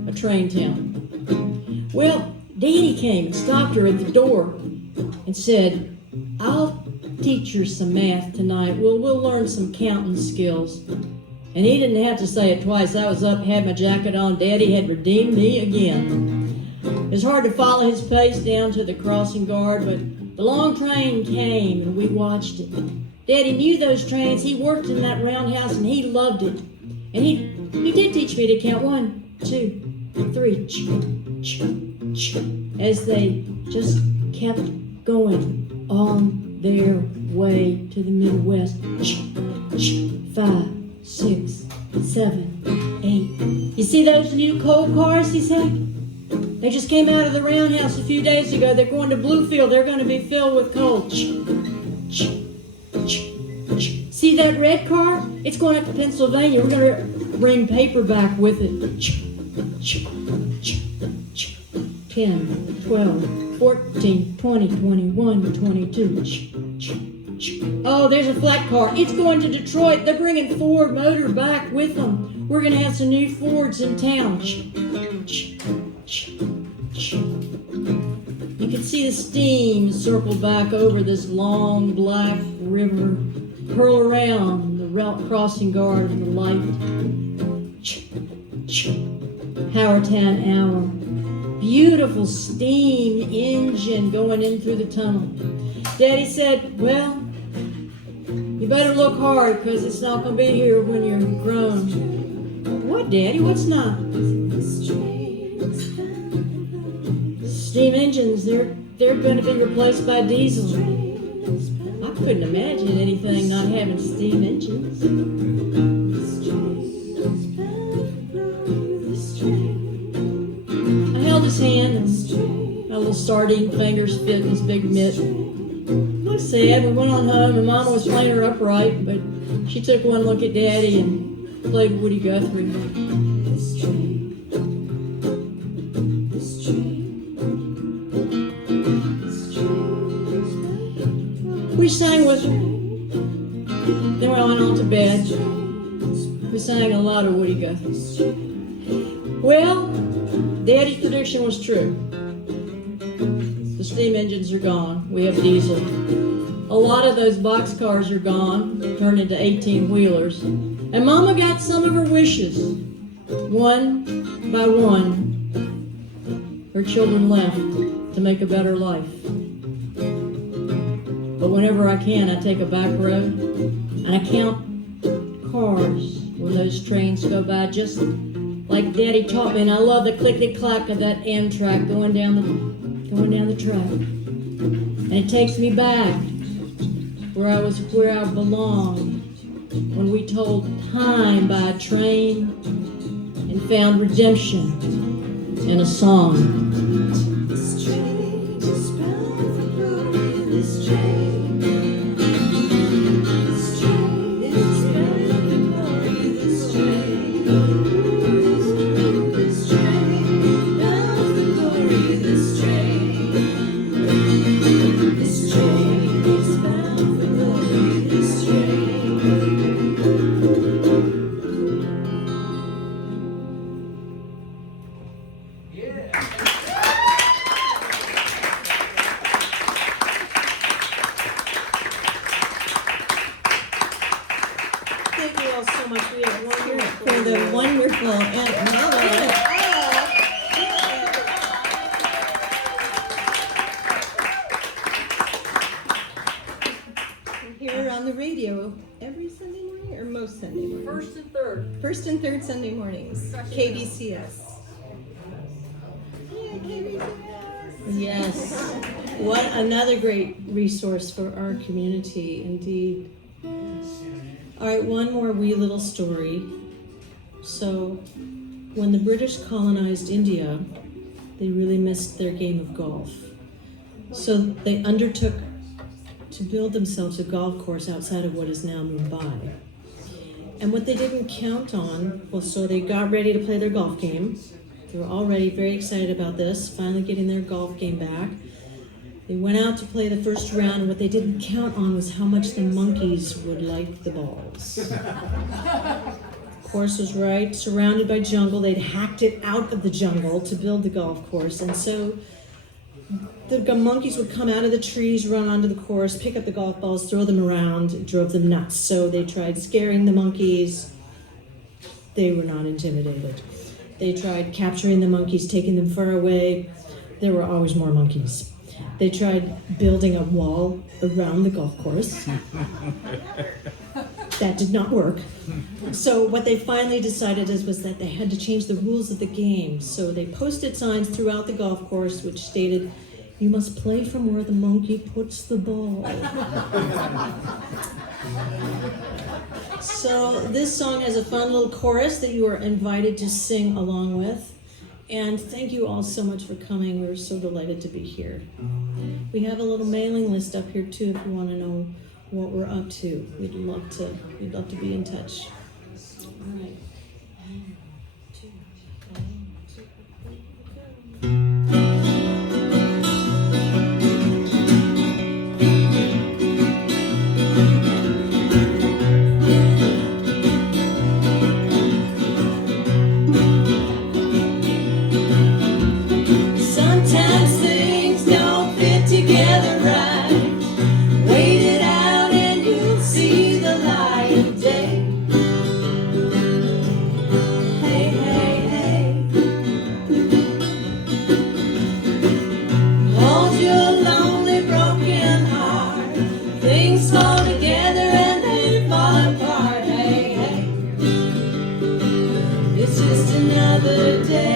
a train town. Well, Danny came and stopped her at the door and said, "I'll teach her some math tonight. We'll learn some counting skills." And he didn't have to say it twice. I was up, had my jacket on. Daddy had redeemed me again. It was hard to follow his pace down to the crossing guard, but the long train came and we watched it. Daddy knew those trains. He worked in that roundhouse and he loved it. And he did teach me to count 1, 2, 3, as they just kept going on their way to the Midwest. 5, 6, 7, 8. You see those new coal cars, he said? They just came out of the roundhouse a few days ago. They're going to Bluefield. They're going to be filled with coal. See that red car? It's going up to Pennsylvania. We're going to bring paper back with it. 10, 12, 14, 20, 21, 22. Oh, there's a flat car. It's going to Detroit. They're bringing Ford Motor back with them. We're going to have some new Fords in town. You can see the steam circle back over this long black river, curl around the crossing guard of the light. Powertown hour. Beautiful steam engine going in through the tunnel. Daddy said, "Well, you better look hard because it's not going to be here when you're grown." "What, Daddy? What's not?" Steam engines, they're going to be replaced by diesel. I couldn't imagine anything not having steam engines. I held his hand and my little sardine fingers fit in his big mitt. Looked sad. We went on home and Mama was playing her upright, but she took one look at Daddy and played Woody Guthrie. We sang with her. Then we went on to bed. We sang a lot of Woody Guthrie. Well, Daddy's prediction was true. The steam engines are gone. We have diesel. A lot of those boxcars are gone, turned into 18-wheelers. And Mama got some of her wishes. One by one, her children left to make a better life. But whenever I can, I take a back road and I count cars when those trains go by, just like Daddy taught me. And I love the clickety-clack of that Amtrak going down the track. And it takes me back where I belonged when we told time by a train and found redemption in a song. This train is bound for glory. This train. This train is bound for glory. This train. This train bound for glory. This train. This train is bound for glory. This train. for the wonderful Auntmama. We're here on the radio every Sunday morning or most Sunday mornings? First and third. First and third Sunday mornings. KBCS. Yeah, KBCS. Yes. What another great resource for our community, indeed. All right, one more wee little story. So, when the British colonized India, they really missed their game of golf. So they undertook to build themselves a golf course outside of what is now Mumbai. And what they didn't count on, well, so they got ready to play their golf game. They were already very excited about this, finally getting their golf game back. They went out to play the first round, and what they didn't count on was how much the monkeys would like the balls. Course was right, surrounded by jungle. They'd hacked it out of the jungle to build the golf course, and so the monkeys would come out of the trees, run onto the course, pick up the golf balls, throw them around. It drove them nuts. So they tried scaring the monkeys. They were not intimidated. They tried capturing the monkeys, taking them far away. There were always more monkeys. They tried building a wall around the golf course. That did not work. So what they finally decided was that they had to change the rules of the game. So they posted signs throughout the golf course which stated, "You must play from where the monkey puts the ball." So this song has a fun little chorus that you are invited to sing along with. And thank you all so much for coming. We're so delighted to be here. We have a little mailing list up here too if you want to know what we're up to. We'd love to be in touch. All right. Sometimes things don't fit together right. Wait it out and you'll see the light of day. Hey, hey, hey. Hold your lonely, broken heart. Things fall together and they fall apart. Hey, hey. It's just another day.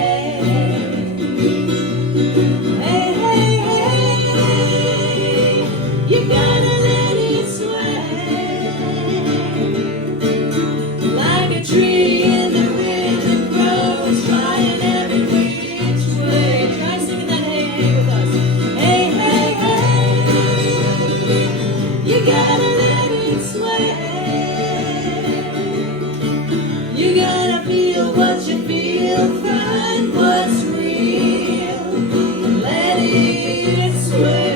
Hey, hey, hey, you gotta let it sway. Like a tree in the wind that grows, flying every which way. Try singing that hey, hey with us. Hey, hey, hey, you gotta let it sway. You gotta feel what you feel, find what's real. Let it sway.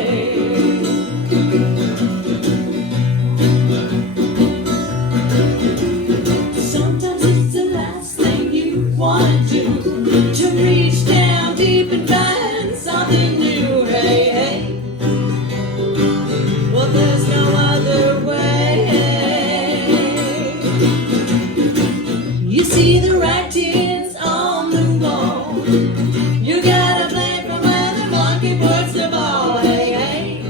Sometimes it's the last thing you want to do, to reach down deep and find something new. Hey, hey. Well, there's no other way. You see the writings on the wall. You gotta play from where the monkey puts the ball. Hey, hey.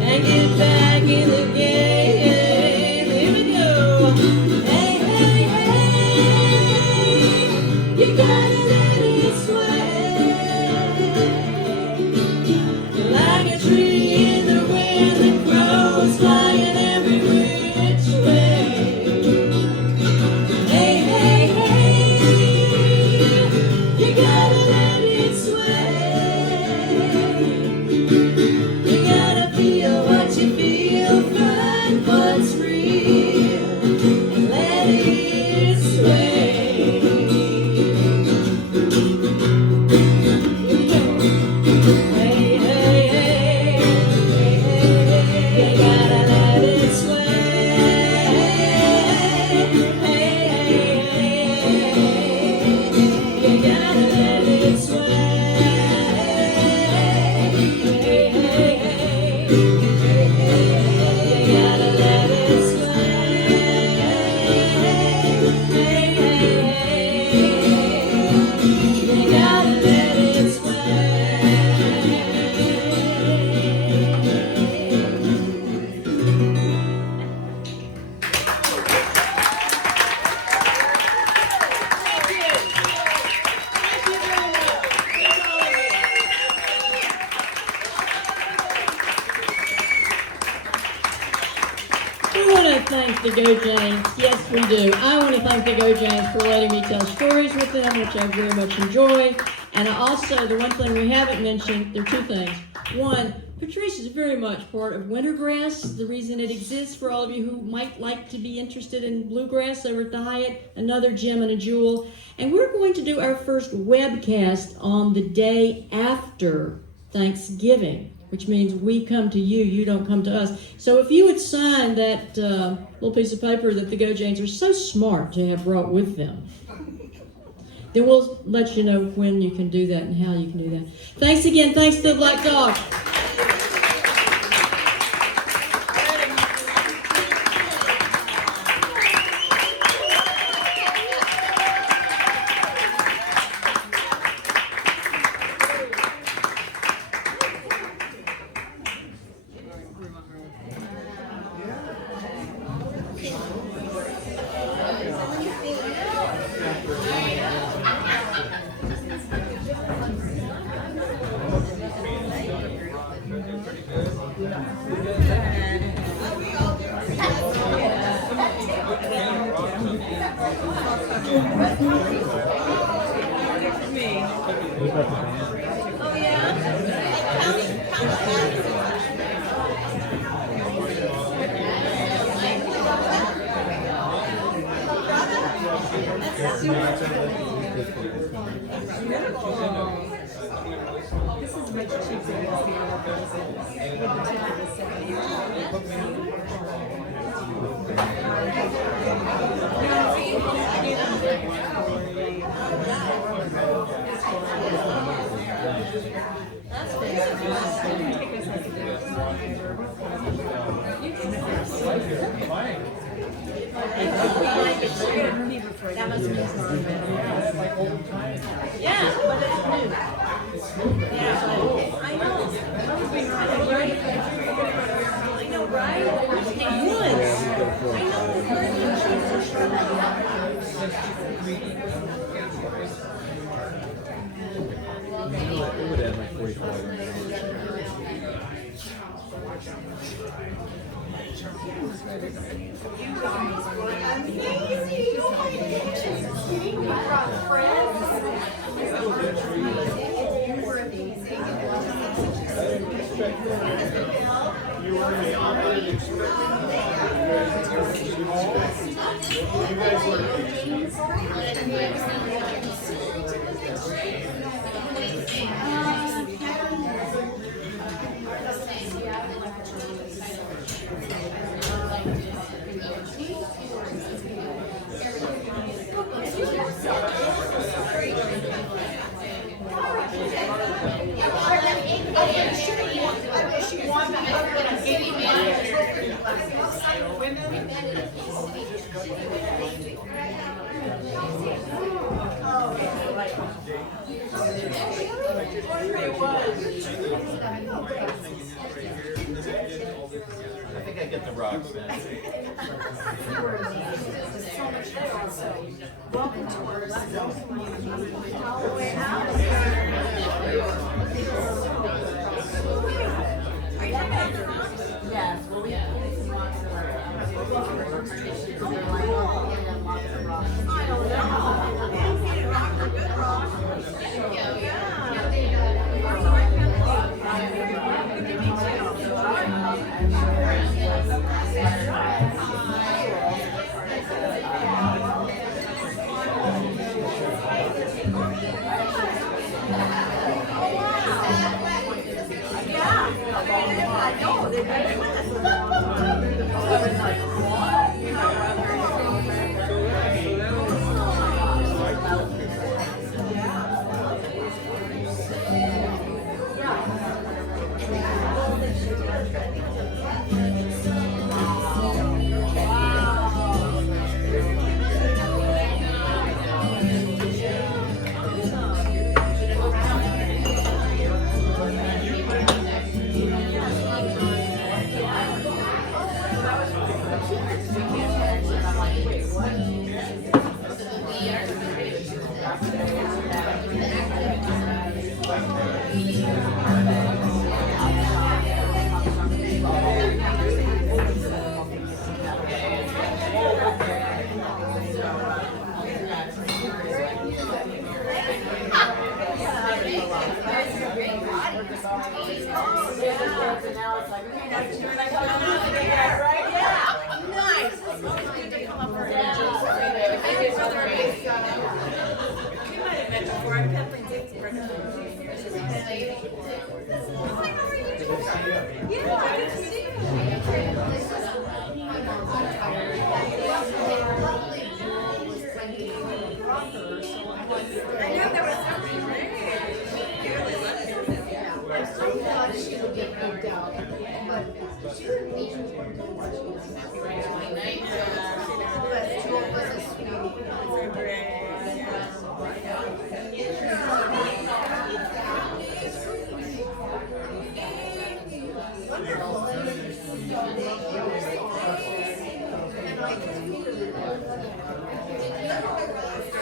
And get back in the game. Here we go. Hey, hey, hey. You gotta let it sway. Like a tree in the wind that grows, flying every which way. Hey, hey, hey. the Go Janes. Yes, we do. I want to thank the Go Janes for letting me tell stories with them, which I very much enjoy. And also, the one thing we haven't mentioned, there are two things. One, Patrice is very much part of Wintergrass, the reason it exists for all of you who might like to be interested in bluegrass over at the Hyatt, another gem and a jewel. And we're going to do our first webcast on the day after Thanksgiving, which means we come to you, you don't come to us. So if you would sign that little piece of paper that the Go Janes are so smart to have brought with them, then we'll let you know when you can do that and how you can do that. Thanks again. Thanks to the Black Dog. I think I get the rocks then.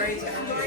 Great.